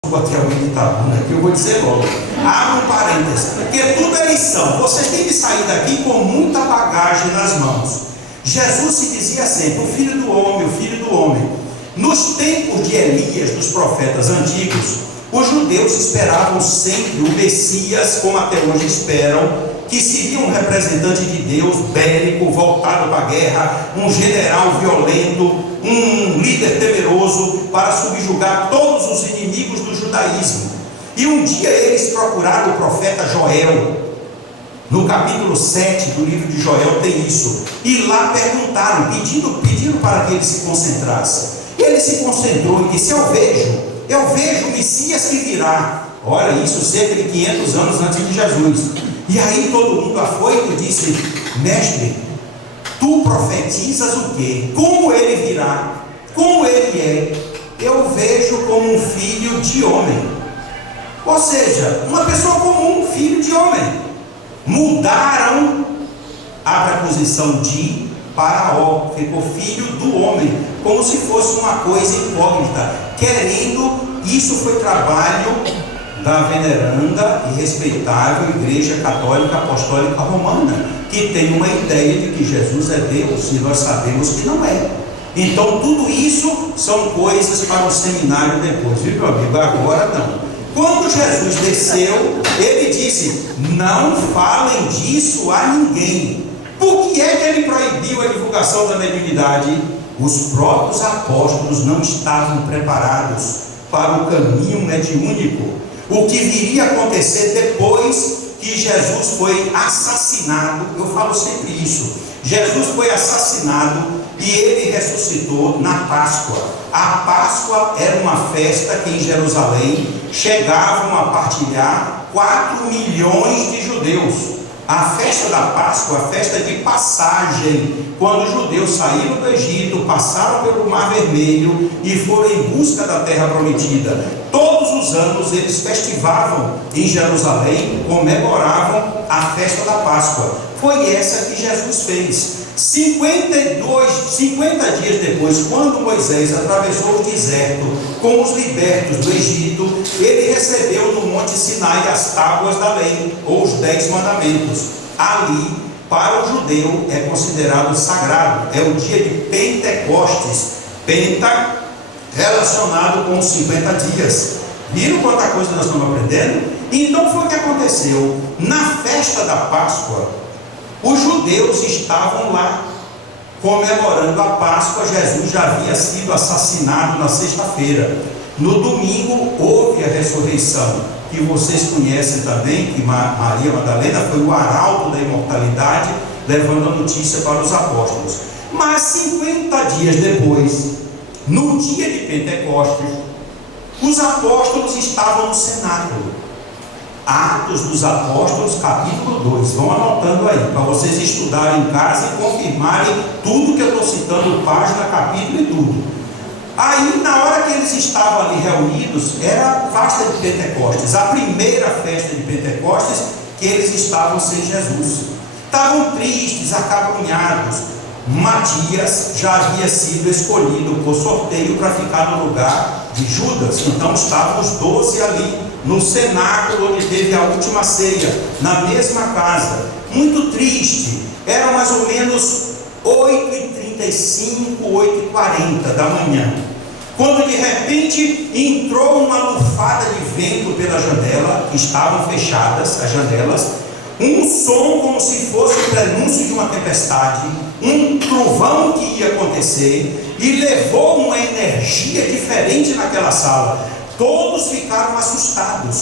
eu botei a unha de tabuna aqui, eu vou dizer logo. Abra um parênteses, porque tudo é lição. Vocês têm que sair daqui com muita bagagem nas mãos. Jesus se dizia sempre: o Filho do Homem, o Filho do Homem. Nos tempos de Elias, dos profetas antigos, os judeus esperavam sempre o Messias, como até hoje esperam, que seria um representante de Deus, bélico, voltado para a guerra, um general violento, um líder temeroso, para subjugar todos os inimigos do judaísmo. E um dia eles procuraram o profeta Joel. No capítulo 7 do livro de Joel tem isso. E lá perguntaram, pediram para que ele se concentrasse. Ele se concentrou e disse: eu vejo o Messias que virá. Olha, isso cerca de 500 anos antes de Jesus. E aí todo mundo afoito disse: mestre, tu profetizas o quê? Como ele virá? Como ele é? Eu vejo como um filho de homem. Ou seja, uma pessoa comum, filho de homem. Mudaram a preposição de para ó, ficou filho do homem, como se fosse uma coisa incógnita, querendo. Isso foi trabalho da veneranda e respeitável Igreja Católica Apostólica Romana, que tem uma ideia de que Jesus é Deus, e nós sabemos que não é. Então tudo isso são coisas para o seminário depois, viu, meu amigo? Agora não. Quando Jesus desceu, ele disse: não falem disso a ninguém. Por que é que ele proibiu a divulgação da mediunidade? Os próprios apóstolos não estavam preparados para o caminho mediúnico. O que viria a acontecer depois que Jesus foi assassinado, eu falo sempre isso, Jesus foi assassinado e ele ressuscitou na Páscoa. A Páscoa era uma festa que em Jerusalém chegavam a partilhar 4 milhões de judeus. A festa da Páscoa, a festa de passagem, quando os judeus saíram do Egito, passaram pelo Mar Vermelho e foram em busca da terra prometida. Todos os anos eles festivavam em Jerusalém, comemoravam a festa da Páscoa. Foi essa que Jesus fez. 50 dias depois, quando Moisés atravessou o deserto com os libertos do Egito, ele recebeu no Monte Sinai as tábuas da lei, ou os 10 mandamentos. Ali, para o judeu, é considerado sagrado, é o dia de Pentecostes. Penta, relacionado com os 50 dias. Viram quanta coisa nós estamos aprendendo? Então foi o que aconteceu. Na festa da Páscoa, os judeus estavam lá comemorando a Páscoa. Jesus já havia sido assassinado na sexta-feira. No domingo houve a ressurreição, que vocês conhecem também, que Maria Madalena foi o arauto da imortalidade, levando a notícia para os apóstolos. Mas 50 dias depois, no dia de Pentecostes, os apóstolos estavam no cenáculo. Atos dos Apóstolos, capítulo 2. Vão anotando aí, para vocês estudarem em casa e confirmarem tudo que eu estou citando, página, capítulo e tudo. Aí, na hora que eles estavam ali reunidos, era a festa de Pentecostes, a primeira festa de Pentecostes que eles estavam sem Jesus. Estavam tristes, acabrunhados. Matias já havia sido escolhido por sorteio para ficar no lugar de Judas. Então estavam os 12 ali no cenáculo onde teve a última ceia, na mesma casa, muito triste. Era mais ou menos 8h35, 8h40 da manhã, quando de repente entrou uma lufada de vento pela janela, que estavam fechadas as janelas, um som como se fosse o prenúncio de uma tempestade, um trovão que ia acontecer, e levou uma energia diferente naquela sala. Todos ficaram assustados.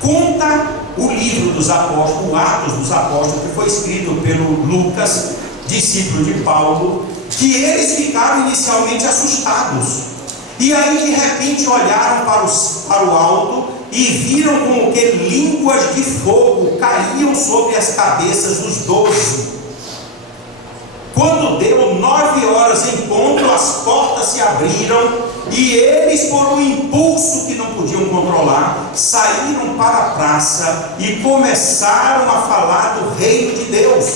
Conta o livro dos apóstolos, o Atos dos Apóstolos, que foi escrito pelo Lucas, discípulo de Paulo, que eles ficaram inicialmente assustados. E aí de repente olharam para o alto e viram como que línguas de fogo caíam sobre as cabeças dos 12. Quando deu 9 horas em ponto, as portas se abriram e eles, por um impulso que não podiam controlar, saíram para a praça e começaram a falar do reino de Deus.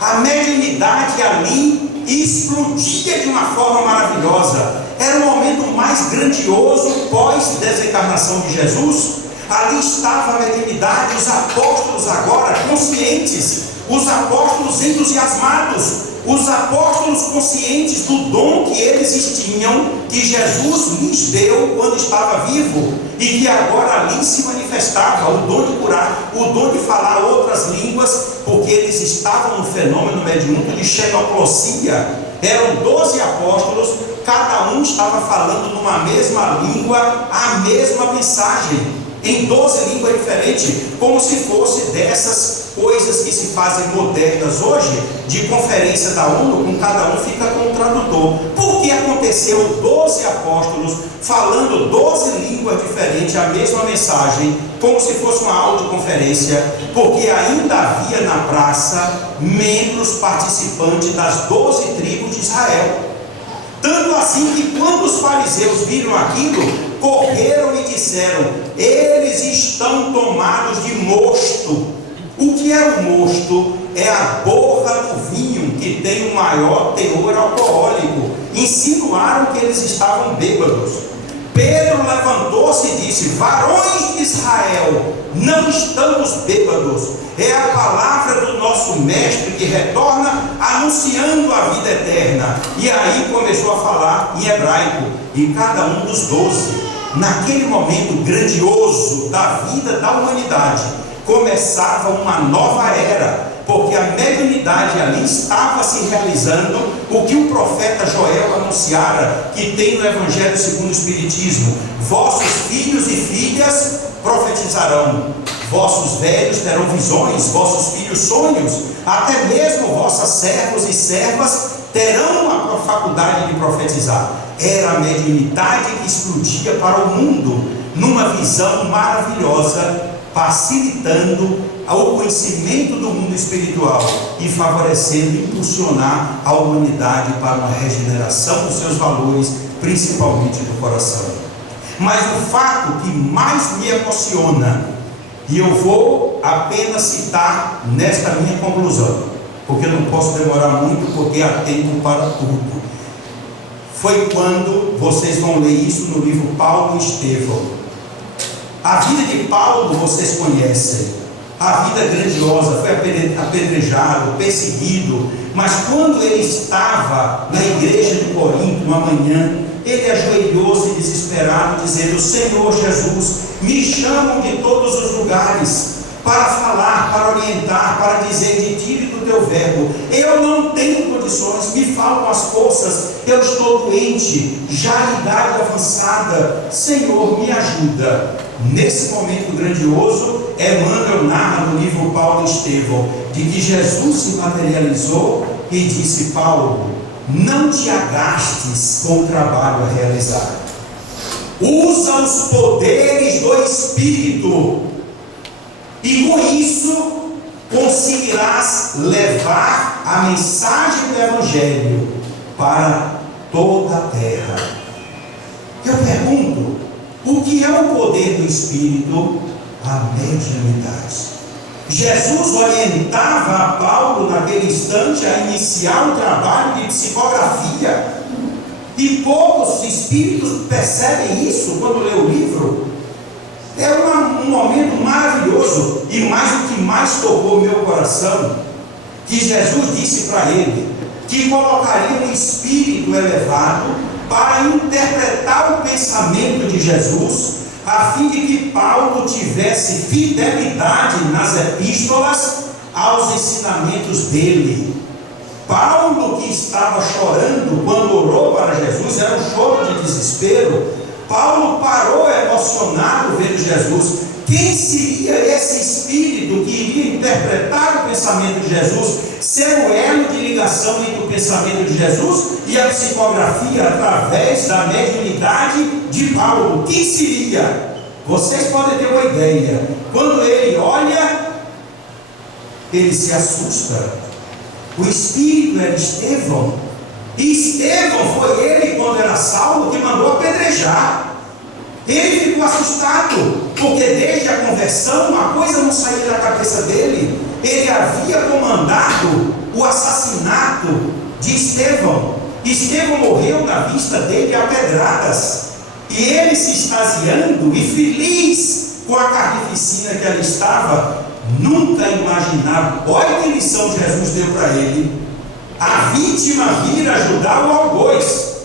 A mediunidade ali explodia de uma forma maravilhosa. Era o momento mais grandioso pós-desencarnação de Jesus. Ali estava a mediunidade, os apóstolos agora conscientes, os apóstolos entusiasmados, os apóstolos conscientes do dom que eles tinham, que Jesus lhes deu quando estava vivo, e que agora ali se manifestava, o dom de curar, o dom de falar outras línguas, porque eles estavam no fenômeno mediúnico de xenoclosia. Eram 12 apóstolos, cada um estava falando numa mesma língua, a mesma mensagem, em 12 línguas diferentes, como se fosse dessas coisas que se fazem modernas hoje, de conferência da ONU, com cada um fica com um tradutor. Por que aconteceu 12 apóstolos falando 12 línguas diferentes, a mesma mensagem, como se fosse uma audioconferência? Porque ainda havia na praça membros participantes das 12 tribos de Israel. Tanto assim que quando os fariseus viram aquilo, correram e disseram: eles estão tomados de mosto. O que é o mosto? É a borra do vinho que tem o maior teor alcoólico. Insinuaram que eles estavam bêbados. Pedro levantou-se e disse: varões de Israel, não estamos bêbados. É a palavra do nosso mestre que retorna anunciando a vida eterna. E aí começou a falar em hebraico. E cada um dos 12, naquele momento grandioso da vida da humanidade, começava uma nova era, porque a mediunidade ali estava se realizando o que o profeta Joel anunciara, que tem no Evangelho segundo o Espiritismo: vossos filhos e filhas profetizarão, vossos velhos terão visões, vossos filhos sonhos, até mesmo vossas servos e servas terão a faculdade de profetizar. Era a mediunidade que explodia para o mundo, numa visão maravilhosa, facilitando o conhecimento do mundo espiritual e favorecendo, impulsionar a humanidade para uma regeneração dos seus valores, principalmente do coração. Mas o fato que mais me emociona, e eu vou apenas citar nesta minha conclusão, porque não posso demorar muito, porque há tempo para tudo, foi quando vocês vão ler isso no livro Paulo e Estevão. A vida de Paulo vocês conhecem, a vida grandiosa, foi apedrejado, perseguido, mas quando ele estava na igreja de Corinto, uma manhã, ele ajoelhou-se desesperado, dizendo: Senhor Jesus, me chamam de todos os lugares para falar, para orientar, para dizer de ti e do teu verbo. Eu não tenho condições, me faltam as forças, eu estou doente, já em idade avançada. Senhor, me ajuda. Nesse momento grandioso, Emmanuel narra no livro Paulo e Estevão, de que Jesus se materializou e disse: Paulo, não te agastes com o trabalho a realizar. Usa os poderes do Espírito e com isso conseguirás levar a mensagem do Evangelho para toda a terra. Eu pergunto, o que é o poder do Espírito? A mediunidade. Jesus orientava a Paulo naquele instante a iniciar um trabalho de psicografia, e poucos espíritos percebem isso quando lê o livro. É um momento maravilhoso, e mais o que mais tocou meu coração, que Jesus disse para ele que colocaria um espírito elevado para interpretar o pensamento de Jesus, a fim de que Paulo tivesse fidelidade nas epístolas aos ensinamentos dele. Paulo, que estava chorando quando orou para Jesus, era um choro de desespero. Paulo parou emocionado vendo Jesus. Quem seria esse espírito que iria interpretar o pensamento de Jesus, ser o elo de ligação entre o pensamento de Jesus e a psicografia através da mediunidade de Paulo? Quem seria? Vocês podem ter uma ideia. Quando ele olha, ele se assusta. O espírito era Estevão, e Estevão foi ele, quando era Saulo, que mandou apedrejar. Ele ficou assustado, porque desde a conversão a coisa não saía da cabeça dele. Ele havia comandado o assassinato de Estevão. Estevão morreu na vista dele a pedradas, e ele, se extasiando e feliz com a carnificina que ali estava, nunca imaginava. Olha que lição Jesus deu para ele. A vítima vir ajudar o algoz.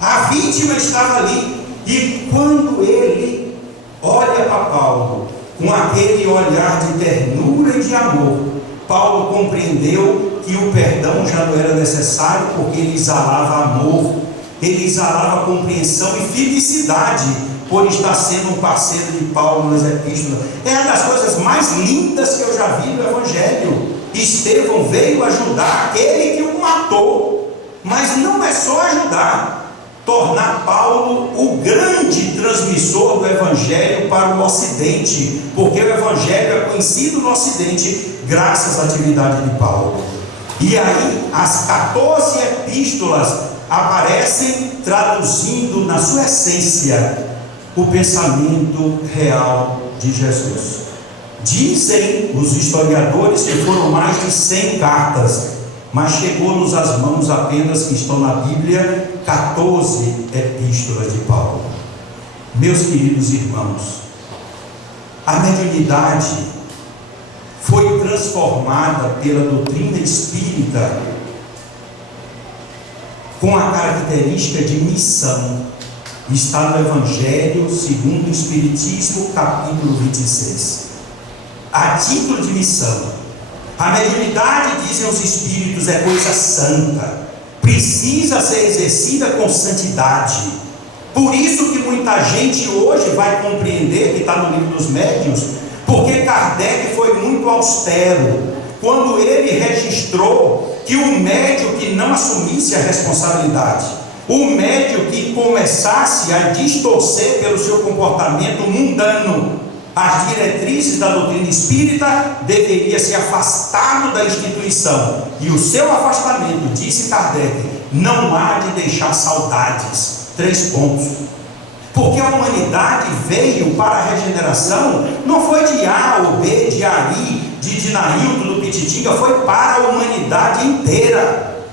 A vítima estava ali. E quando ele olha para Paulo com aquele olhar de ternura e de amor, Paulo compreendeu que o perdão já não era necessário, porque ele exalava amor, ele exalava compreensão e felicidade por estar sendo um parceiro de Paulo nas epístolas. É uma das coisas mais lindas que eu já vi no Evangelho. Estevão veio ajudar aquele que o matou, mas não é só ajudar, tornar Paulo o grande transmissor do Evangelho para o Ocidente, porque o Evangelho é conhecido no Ocidente graças à atividade de Paulo. E aí as 14 epístolas aparecem traduzindo na sua essência o pensamento real de Jesus. Dizem os historiadores que foram mais de 100 cartas, mas chegou-nos às mãos apenas, que estão na Bíblia, 14 epístolas de Paulo. Meus queridos irmãos, a mediunidade foi transformada pela doutrina espírita com a característica de missão. Está no Evangelho segundo o Espiritismo, capítulo 26. A título de missão. A mediunidade, dizem os espíritos, é coisa santa, precisa ser exercida com santidade. Por isso que muita gente hoje vai compreender, que está no livro dos médiuns, porque Kardec foi muito austero quando ele registrou que o médium que não assumisse a responsabilidade, o médium que começasse a distorcer pelo seu comportamento mundano as diretrizes da doutrina espírita, deveria ser afastado da instituição. E o seu afastamento, disse Kardec, não há de deixar saudades. 3 pontos. Porque a humanidade veio para a regeneração, não foi de A ou B, de Ari, de Nailton, do Pititinga, foi para a humanidade inteira.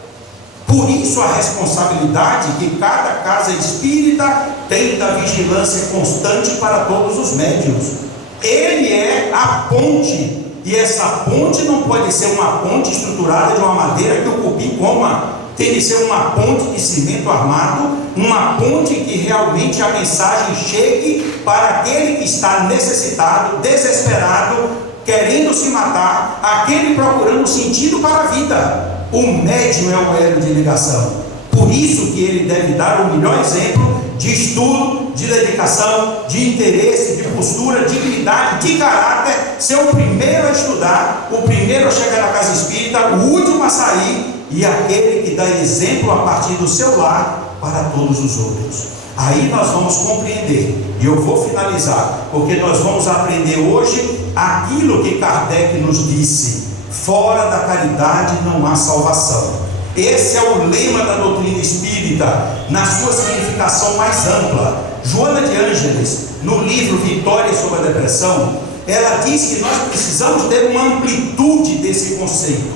Por isso a responsabilidade que cada casa espírita tem da vigilância constante para todos os médiuns. Ele é a ponte, e essa ponte não pode ser uma ponte estruturada de uma madeira que o cupim coma. Tem que ser uma ponte de cimento armado, uma ponte que realmente a mensagem chegue para aquele que está necessitado, desesperado, querendo se matar, aquele procurando sentido para a vida. O médium é o elo de ligação. Por isso que ele deve dar o melhor exemplo de estudo, de dedicação, de interesse, de postura, de dignidade, de caráter, ser o primeiro a estudar, o primeiro a chegar na casa espírita, o último a sair, e aquele que dá exemplo a partir do seu lar para todos os outros. Aí nós vamos compreender, e eu vou finalizar, porque nós vamos aprender hoje aquilo que Kardec nos disse: fora da caridade não há salvação. Esse é o lema da doutrina espírita, na sua significação mais ampla. Joana de Ângeles, no livro Vitória sobre a Depressão, ela diz que nós precisamos ter uma amplitude desse conceito,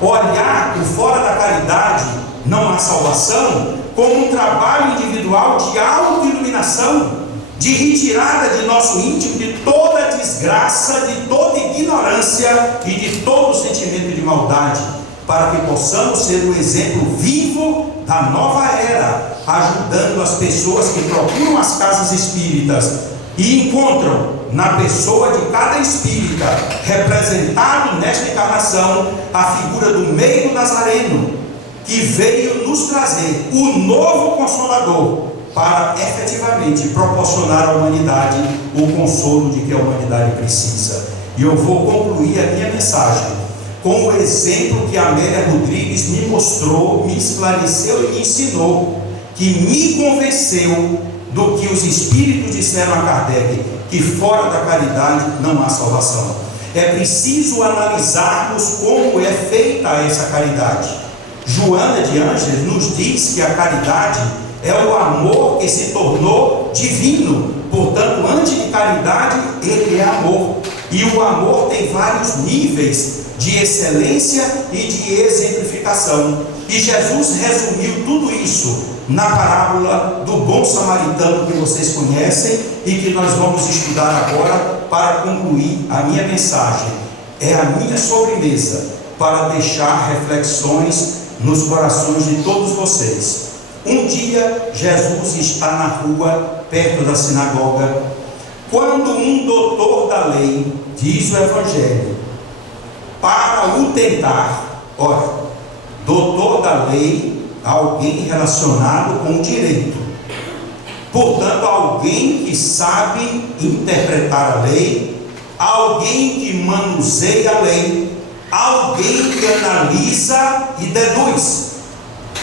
olhar o fora da caridade não há salvação como um trabalho individual de autoiluminação, de retirada de nosso íntimo de toda desgraça, de toda ignorância e de todo sentimento de maldade, para que possamos ser um exemplo vivo da nova era, ajudando as pessoas que procuram as casas espíritas e encontram na pessoa de cada espírita, representado nesta encarnação, a figura do meio nazareno, que veio nos trazer o novo Consolador, para efetivamente proporcionar à humanidade o consolo de que a humanidade precisa. E eu vou concluir a minha mensagem com o exemplo que a Amélia Rodrigues me mostrou, me esclareceu e me ensinou, que me convenceu do que os espíritos disseram a Kardec, que fora da caridade não há salvação. É preciso analisarmos como é feita essa caridade. Joana de Ângeles nos diz que a caridade é o amor que se tornou divino. Portanto, antes de caridade, ele é amor. E o amor tem vários níveis de excelência e de exemplificação. E Jesus resumiu tudo isso na parábola do bom samaritano, que vocês conhecem e que nós vamos estudar agora para concluir a minha mensagem. É a minha sobremesa para deixar reflexões nos corações de todos vocês. Um dia, Jesus está na rua, perto da sinagoga, quando um doutor da lei, diz o Evangelho, para o tentar. Ora, doutor da lei, alguém relacionado com o direito, portanto, alguém que sabe interpretar a lei, alguém que manuseia a lei, alguém que analisa e deduz.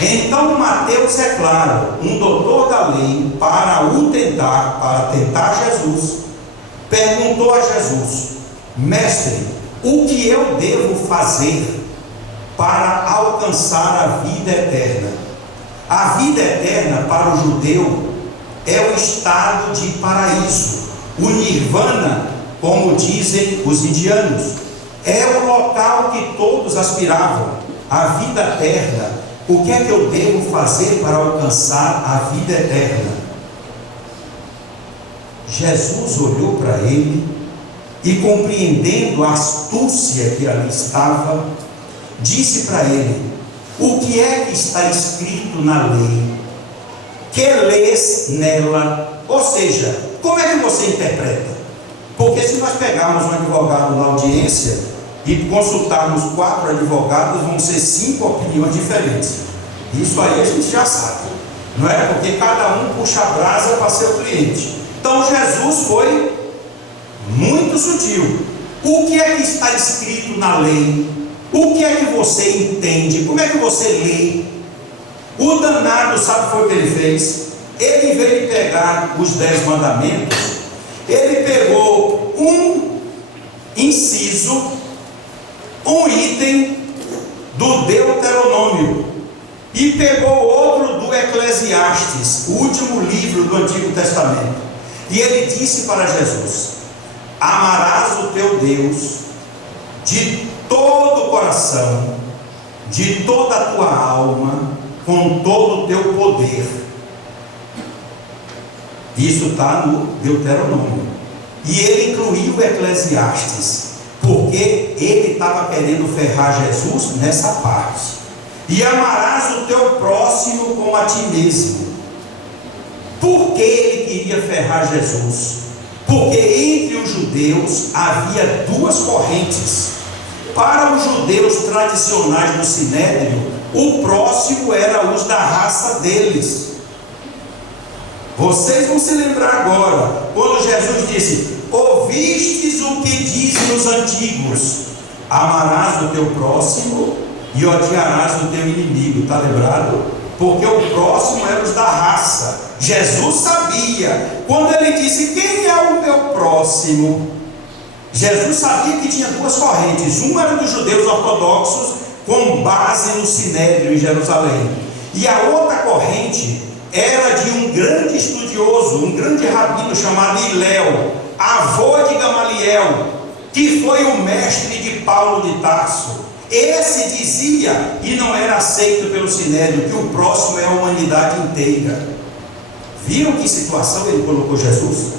Então Mateus é claro, um doutor da lei, para tentar Jesus, perguntou a Jesus: mestre, o que eu devo fazer para alcançar a vida eterna? A vida eterna para o judeu é o estado de paraíso, o nirvana, como dizem os indianos, é o local que todos aspiravam, a vida eterna. O que é que eu devo fazer para alcançar a vida eterna? Jesus olhou para ele e, compreendendo a astúcia que ali estava, disse para ele: o que é que está escrito na lei? Que lês nela? Ou seja, como é que você interpreta? Porque se nós pegarmos um advogado na audiência e consultarmos 4 advogados, vão ser 5 opiniões diferentes. Isso aí a gente já sabe, não é? Porque cada um puxa a brasa para seu cliente. Então Jesus foi muito sutil. O que é que está escrito na lei? O que é que você entende? Como é que você lê? O danado, sabe o que foi que ele fez? Ele, em vez de pegar os 10 mandamentos, ele pegou um inciso, um item do Deuteronômio e pegou outro do Eclesiastes, o último livro do Antigo Testamento, e ele disse para Jesus: amarás o teu Deus de todo o coração, de toda a tua alma, com todo o teu poder. Isso está no Deuteronômio. E ele incluiu o Eclesiastes, porque ele estava querendo ferrar Jesus nessa parte. E amarás o teu próximo como a ti mesmo. Por que ele queria ferrar Jesus? Porque entre os judeus havia 2 correntes. Para os judeus tradicionais do Sinédrio, o próximo era os da raça deles. Vocês vão se lembrar agora, quando Jesus disse: ouvistes o que dizem os antigos, amarás o teu próximo e odiarás o teu inimigo. Está lembrado? Porque o próximo era os da raça. Jesus sabia. Quando ele disse: quem é o meu próximo? Jesus sabia que tinha duas correntes. Uma era dos judeus ortodoxos, com base no Sinédrio em Jerusalém, e a outra corrente era de um grande estudioso, um grande rabino chamado Hilel, avô de Gamaliel, que foi o mestre de Paulo de Tarso. Esse dizia, e não era aceito pelo Sinédrio, que o próximo é a humanidade inteira. Viram que situação ele colocou Jesus?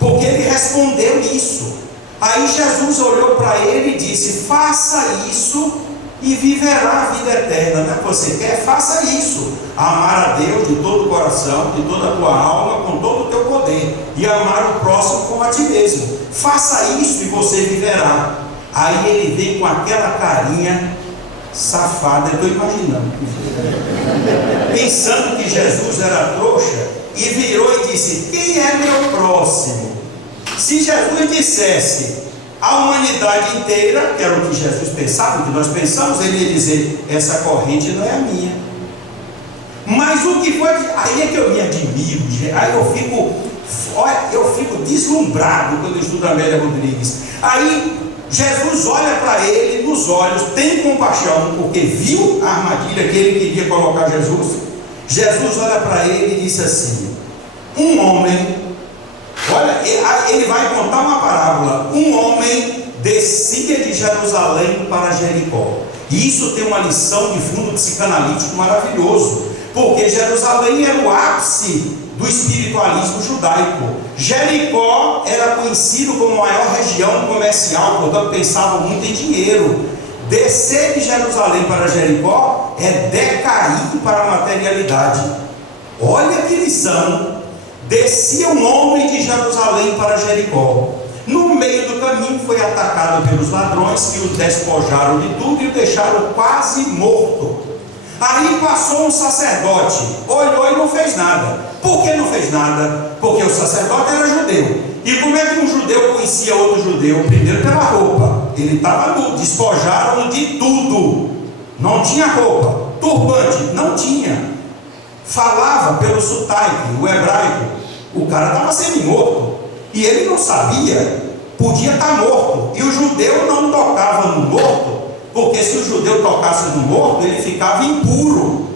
Porque ele respondeu isso. Aí Jesus olhou para ele e disse: faça isso e viverá a vida eterna. Não é que você quer? Faça isso. Amar a Deus de todo o coração, de toda a tua alma, com todo o teu poder, e amar o próximo como a ti mesmo. Faça isso e você viverá. Aí ele vem com aquela carinha safada, eu estou imaginando, pensando que Jesus era trouxa, e virou e disse: quem é meu próximo? Se Jesus dissesse a humanidade inteira, que era o que Jesus pensava, o que nós pensamos, ele ia dizer: essa corrente não é a minha. Mas o que foi, aí é que eu me admiro, aí eu fico deslumbrado quando eu estudo a Amélia Rodrigues. Aí Jesus olha para ele nos olhos, tem compaixão, porque viu a armadilha que ele queria colocar Jesus. Jesus olha para ele e disse assim: um homem, olha, ele vai contar uma parábola. Um homem descia de Jerusalém para Jericó. E isso tem uma lição de fundo psicanalítico maravilhoso, porque Jerusalém era o ápice do espiritualismo judaico. Jericó era conhecido como a maior região comercial, portanto pensavam muito em dinheiro. Descer de Jerusalém para Jericó é decair para a materialidade. Olha que lição. Descia um homem de Jerusalém para Jericó. No meio do caminho foi atacado pelos ladrões, que o despojaram de tudo e o deixaram quase morto. Aí passou um sacerdote, olhou e não fez nada. Por que não fez nada? Porque o sacerdote era judeu. E como é que um judeu conhecia outro judeu? Primeiro pela roupa. Ele estava nu, despojaram de tudo. Não tinha roupa. Turbante, não tinha. Falava pelo sotaque, o hebraico. O cara estava semi-morto. E ele não sabia, podia estar morto. E o judeu não tocava no morto, porque se o judeu tocasse no morto, ele ficava impuro.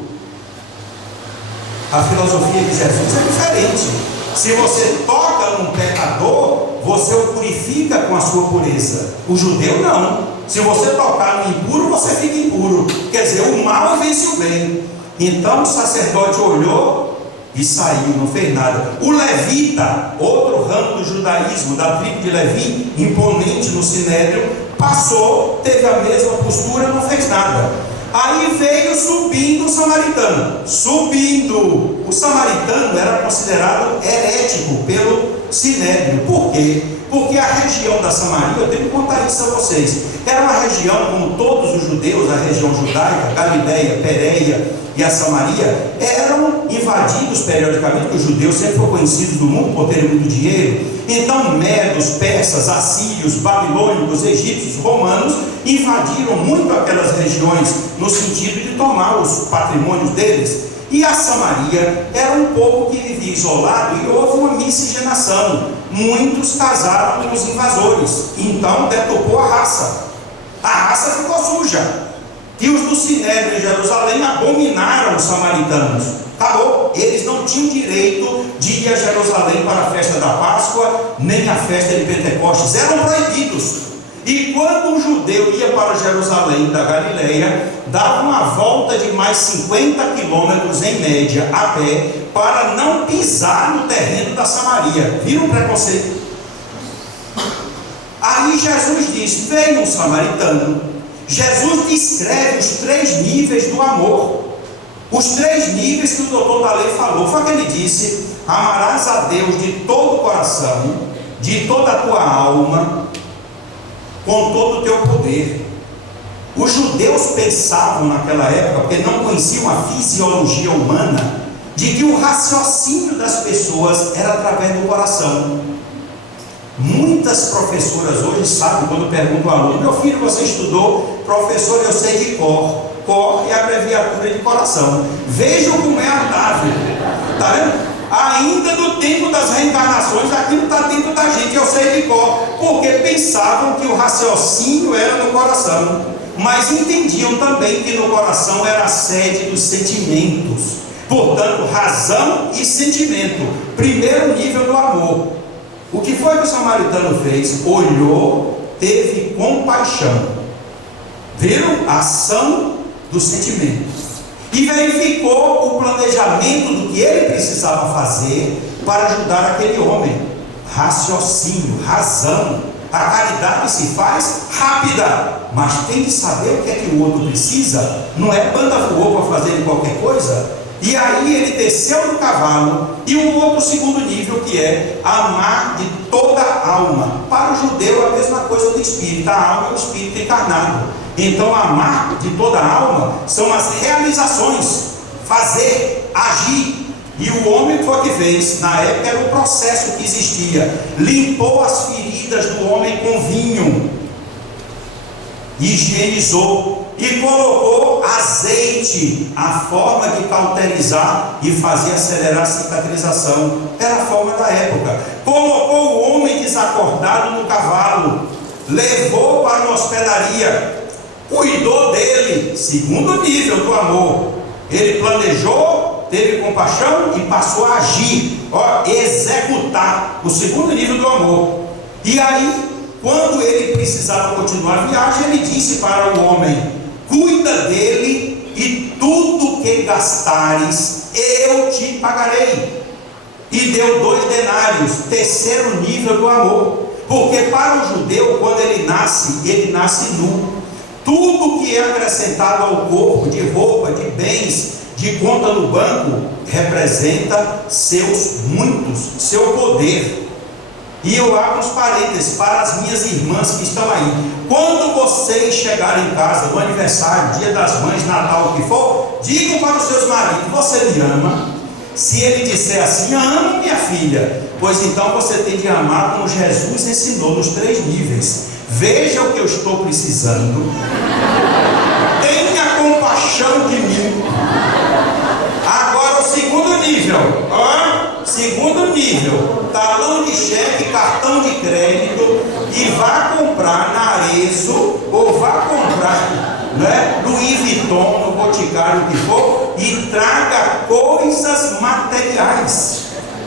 A filosofia de Jesus é diferente. Se você toca num pecador, você o purifica com a sua pureza. O judeu não. Se você tocar no impuro, você fica impuro. Quer dizer, o mal vence o bem. Então o sacerdote olhou e saiu, não fez nada. O levita, outro ramo do judaísmo, da tribo de Levi, imponente no Sinédrio, passou, teve a mesma postura, não fez nada. Aí veio subindo o samaritano. Subindo. O samaritano era considerado herético pelo Sinédrio. Por quê? Porque a região da Samaria, eu tenho que contar isso a vocês, era uma região, como todos os judeus, a região judaica, Galileia, Pérea e a Samaria, eram invadidos periodicamente, porque os judeus sempre foram conhecidos no mundo por terem muito dinheiro. Então medos, persas, assírios, babilônicos, egípcios, romanos invadiram muito aquelas regiões no sentido de tomar os patrimônios deles. E a Samaria era um povo que vivia isolado e houve uma miscigenação. Muitos casaram com os invasores, então deturpou a raça. A raça ficou suja. E os do Sinédrio em Jerusalém abominaram os samaritanos. Acabou. Eles não tinham direito de ir a Jerusalém para a festa da Páscoa, nem a festa de Pentecostes. Eram proibidos. E quando um judeu ia para Jerusalém da Galileia, dava uma volta de mais 50 quilômetros em média a pé, para não pisar no terreno da Samaria. Viram o preconceito? Aí Jesus diz: veio um samaritano. Jesus descreve os 3 níveis do amor. Os 3 níveis que o doutor da lei falou. Foi que ele disse: amarás a Deus de todo o coração, de toda a tua alma, com todo o teu poder. Os judeus pensavam naquela época, porque não conheciam a fisiologia humana, de que o raciocínio das pessoas era através do coração. Muitas professoras hoje sabem, quando perguntam ao aluno: meu filho, você estudou? Professor, eu sei de cor. Cor é a abreviatura de coração. Vejam como é a Dávila. Está vendo? Ainda no tempo das reencarnações, aquilo está dentro da gente, eu sei de cor, porque pensavam que o raciocínio era no coração, mas entendiam também que no coração era a sede dos sentimentos. Portanto, razão e sentimento, primeiro nível do amor. O que foi que o samaritano fez? Olhou, teve compaixão. Viram? A ação do sentimento. E verificou o planejamento do que ele precisava fazer para ajudar aquele homem. Raciocínio, razão. A caridade se faz rápida, mas tem que saber o que é que o outro precisa. Não é banda voou para fazer qualquer coisa. E aí ele desceu do cavalo. E o outro segundo nível, que é amar de toda a alma. Para o judeu é a mesma coisa do espírito. A alma é o espírito encarnado. Então amar de toda a alma são as realizações, fazer, agir. E o homem foi o que fez. Na época era o processo que existia. Limpou as feridas do homem com vinho, higienizou e colocou azeite, a forma de cauterizar e fazer acelerar a cicatrização. Era a forma da época. Colocou o homem desacordado no cavalo, levou para uma hospedaria, cuidou dele, segundo nível do amor. Ele planejou, teve compaixão e passou a agir, executar, o segundo nível do amor. E aí, quando ele precisava continuar a viagem, ele disse para o homem: cuida dele e tudo que gastares eu te pagarei. E deu 2 denários, terceiro nível do amor. Porque para o judeu, quando ele nasce nu. Tudo que é acrescentado ao corpo, de roupa, de bens, de conta no banco, representa seu poder. E eu abro os parênteses para as minhas irmãs que estão aí. Quando vocês chegarem em casa, no aniversário, dia das mães, Natal, o que for, digam para os seus maridos: você me ama? Se ele disser assim: amo minha filha, pois então você tem de amar como Jesus ensinou nos 3 níveis. Veja o que eu estou precisando, tenha compaixão de mim. Agora o segundo nível, talão de cheque, cartão de crédito, e vá comprar na Arezzo, ou vá comprar, né, Louis Vuitton, no Boticário, o que for, e traga coisas materiais,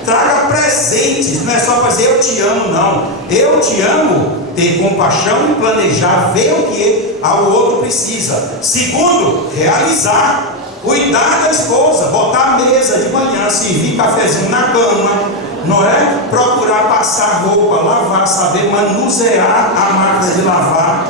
traga presentes. Não é só fazer eu te amo, não. Eu te amo, ter compaixão e planejar, ver o que o outro precisa. Segundo, realizar, cuidar da esposa, botar a mesa de manhã, servir cafezinho na cama, não é? Procurar passar roupa, lavar, saber manusear a máquina de lavar,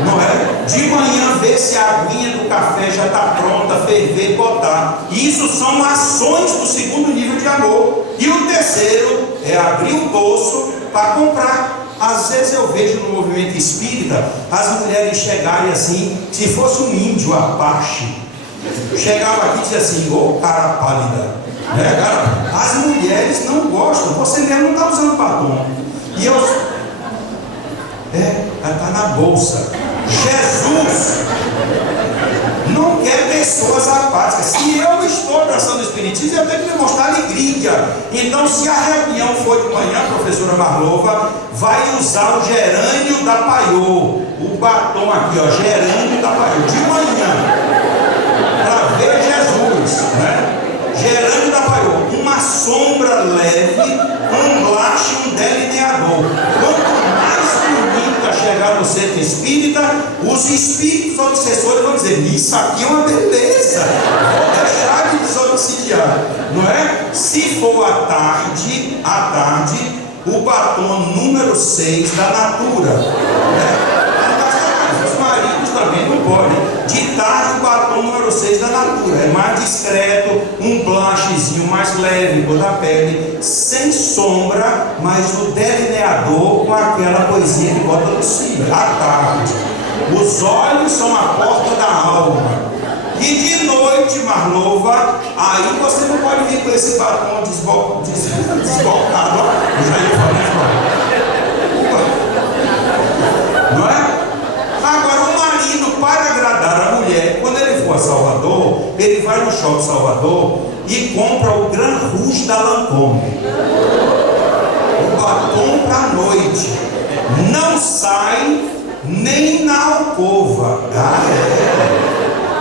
não é? De manhã ver se a aguinha do café já está pronta, ferver, botar. Isso são ações do segundo nível de amor. E o terceiro é abrir o bolso para comprar. Às vezes eu vejo no movimento espírita as mulheres chegarem assim, se fosse um índio Apache, chegava aqui e dizia assim: ô cara pálida, né, cara? As mulheres não gostam, você mesmo não está usando batom. E ela está na bolsa. Jesus não quer pessoas apáticas. Se eu estou abraçando o Espiritismo, eu tenho que demonstrar alegria. Então, se a reunião for de manhã, a professora Marlova vai usar o gerânio da Paiô, o batom aqui, gerânio da Paiô, de manhã, para ver Jesus, né? Gerânio da Paiô, uma sombra leve, um blush, um delineador. Quanto mais bonita chegar no centro espírita, os espíritos obsessores vão dizer: isso aqui é uma beleza, vou deixar de desobsidiar, não é? Se for à tarde, o batom número 6 da Natura, né? Os maridos também não podem. De tarde, o batom número 6 da Natura é mais discreto, um blushzinho mais leve, cor da pele, sem sombra, mas o delineador com aquela coisinha que bota no cílio, à tarde. Os olhos são a porta da alma. E de noite, Marlova, aí você não pode vir com esse batom desbocado. Eu já ia falar. Não é? Agora, o marido, para agradar a mulher, quando ele for a Salvador, ele vai no Shopping Salvador, e compra o Gran Rouge da Lancôme, o batom para a noite, não sai nem na alcova.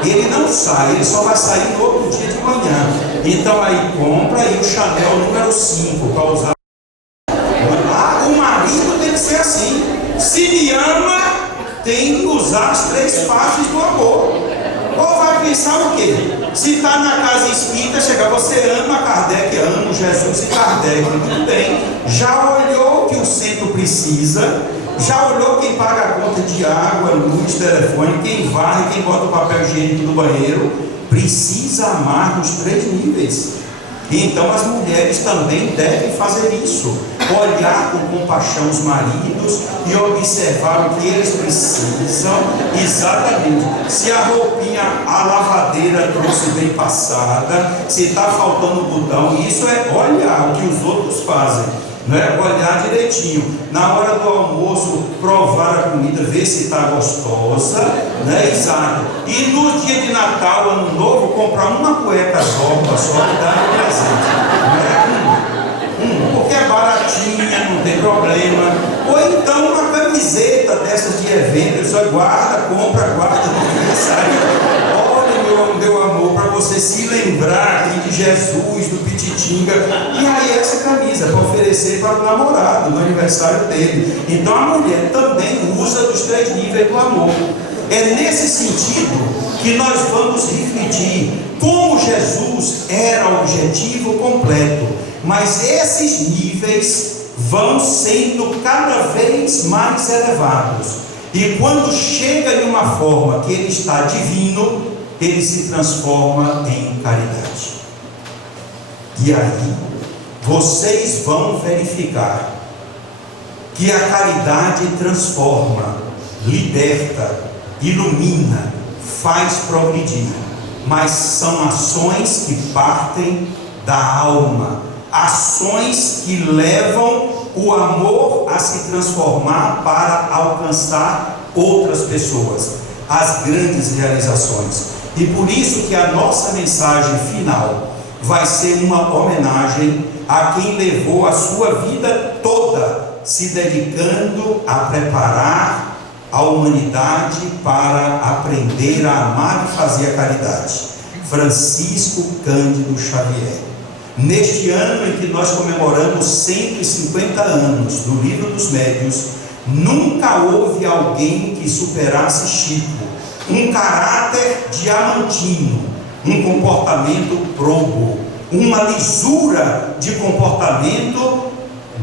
Ele não sai, ele só vai sair no outro dia de manhã. Então aí compra aí o Chanel número 5 para usar. O marido tem que ser assim. Se me ama, tem que usar as 3 faces do amor. Ou vai pensar o quê? Se está na casa espírita, chega, você ama Kardec, amo Jesus e Kardec, tudo bem. Já olhou que o centro precisa? Já olhou quem paga a conta de água, luz, telefone, quem varre, quem bota o papel higiênico no banheiro? Precisa amar nos 3 níveis. Então as mulheres também devem fazer isso, olhar com compaixão os maridos e observar o que eles precisam. Exatamente, se a roupinha, a lavadeira trouxe bem passada, se está faltando um botão, isso é olhar o que os outros fazem, não é? Olhar direitinho, na hora do almoço provar a comida, ver se está gostosa, né? Exato. E no dia de Natal, Ano Novo, comprar uma cueca nova só e dar no presente, né? Porque é baratinha, não tem problema. Ou então uma camiseta dessas de evento, só guarda, compra, guarda no aniversário. Olha, meu amor, para você se lembrar aqui de Jesus, do Pititinga. E aí essa camisa para oferecer para o namorado no aniversário dele. Então a mulher também usa dos 3 níveis do amor. É nesse sentido que nós vamos refletir como Jesus era o objetivo completo, mas esses níveis vão sendo cada vez mais elevados, e quando chega em uma forma que ele está divino, ele se transforma em caridade. E aí vocês vão verificar que a caridade transforma, liberta, ilumina, faz progredir, mas são ações que partem da alma, ações que levam o amor a se transformar para alcançar outras pessoas, as grandes realizações. E por isso que a nossa mensagem final vai ser uma homenagem a quem levou a sua vida toda se dedicando a preparar a humanidade para aprender a amar e fazer a caridade. Francisco Cândido Xavier. Neste ano em que nós comemoramos 150 anos do Livro dos Médiuns, nunca houve alguém que superasse Chico. Um caráter diamantino, um comportamento probo, uma lisura de comportamento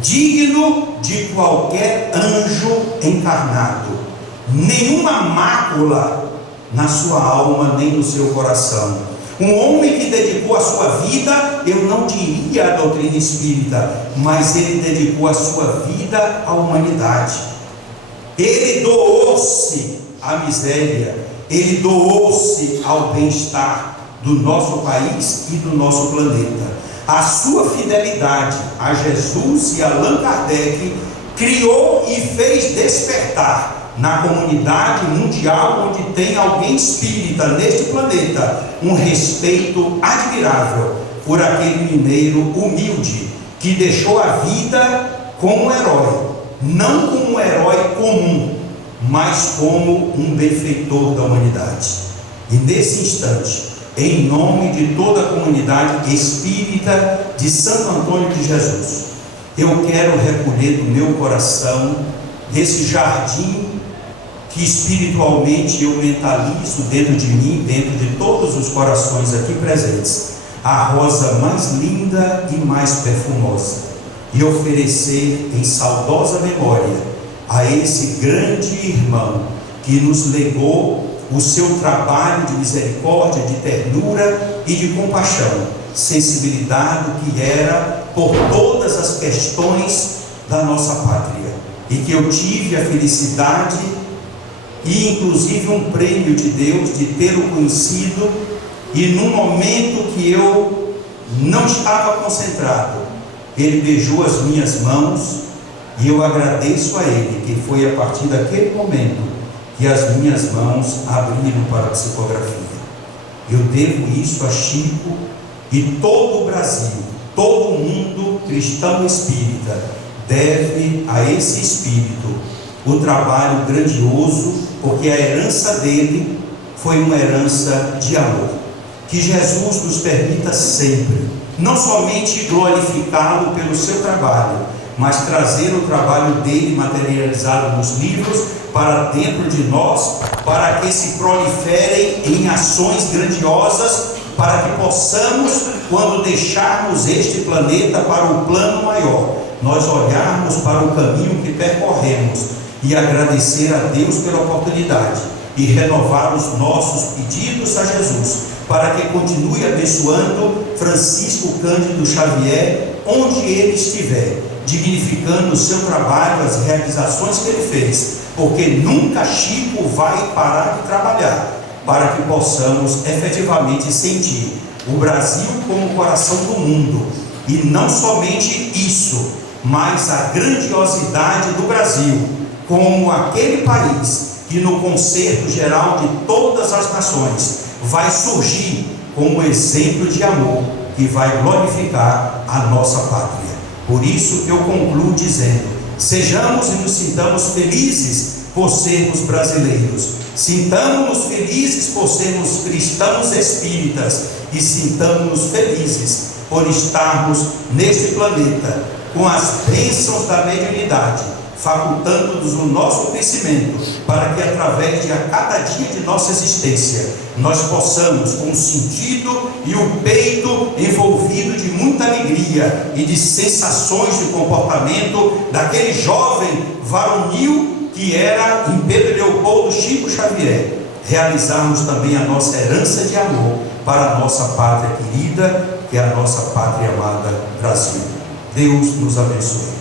digno de qualquer anjo encarnado. Nenhuma mácula na sua alma nem no seu coração. Um homem que dedicou a sua vida, eu não diria a doutrina espírita, mas ele dedicou a sua vida à humanidade. Ele doou-se à miséria, ele doou-se ao bem-estar do nosso país e do nosso planeta. A sua fidelidade a Jesus e a Allan Kardec criou e fez despertar na comunidade mundial, onde tem alguém espírita neste planeta, um respeito admirável por aquele mineiro humilde que deixou a vida como um herói, não como um herói comum, mas como um benfeitor da humanidade. E nesse instante, em nome de toda a comunidade espírita de Santo Antônio de Jesus, eu quero recolher do meu coração, desse jardim que espiritualmente eu mentalizo dentro de mim, dentro de todos os corações aqui presentes, a rosa mais linda e mais perfumosa, e oferecer em saudosa memória a esse grande irmão que nos legou o seu trabalho de misericórdia, de ternura e de compaixão, sensibilidade que era por todas as questões da nossa pátria, e que eu tive a felicidade e inclusive um prêmio de Deus de tê-lo conhecido, e num momento que eu não estava concentrado, ele beijou as minhas mãos, e eu agradeço a ele, que foi a partir daquele momento que as minhas mãos abriram para a psicografia. Eu devo isso a Chico E todo o Brasil, todo o mundo cristão espírita deve a esse espírito o trabalho grandioso, porque a herança dele foi uma herança de amor. Que Jesus nos permita sempre, não somente glorificá-lo pelo seu trabalho, mas trazer o trabalho dele materializado nos livros para dentro de nós, para que se proliferem em ações grandiosas, para que possamos, quando deixarmos este planeta para o plano maior, nós olharmos para o caminho que percorremos e agradecer a Deus pela oportunidade e renovar os nossos pedidos a Jesus, para que continue abençoando Francisco Cândido Xavier, onde ele estiver, dignificando o seu trabalho, as realizações que ele fez, porque nunca Chico vai parar de trabalhar, para que possamos efetivamente sentir o Brasil como o coração do mundo, e não somente isso, mas a grandiosidade do Brasil como aquele país que no concerto geral de todas as nações vai surgir como exemplo de amor que vai glorificar a nossa pátria. Por isso eu concluo dizendo: sejamos e nos sintamos felizes por sermos brasileiros, sintamos-nos felizes por sermos cristãos espíritas, e sintamos-nos felizes por estarmos neste planeta com as bênçãos da mediunidade, facultando-nos o nosso crescimento, para que através de a cada dia de nossa existência nós possamos, com o sentido e o peito envolvido de muita alegria e de sensações de comportamento daquele jovem varonil que era em Pedro Leopoldo Chico Xavier, realizarmos também a nossa herança de amor para a nossa pátria querida, que é a nossa pátria amada Brasil. Deus nos abençoe.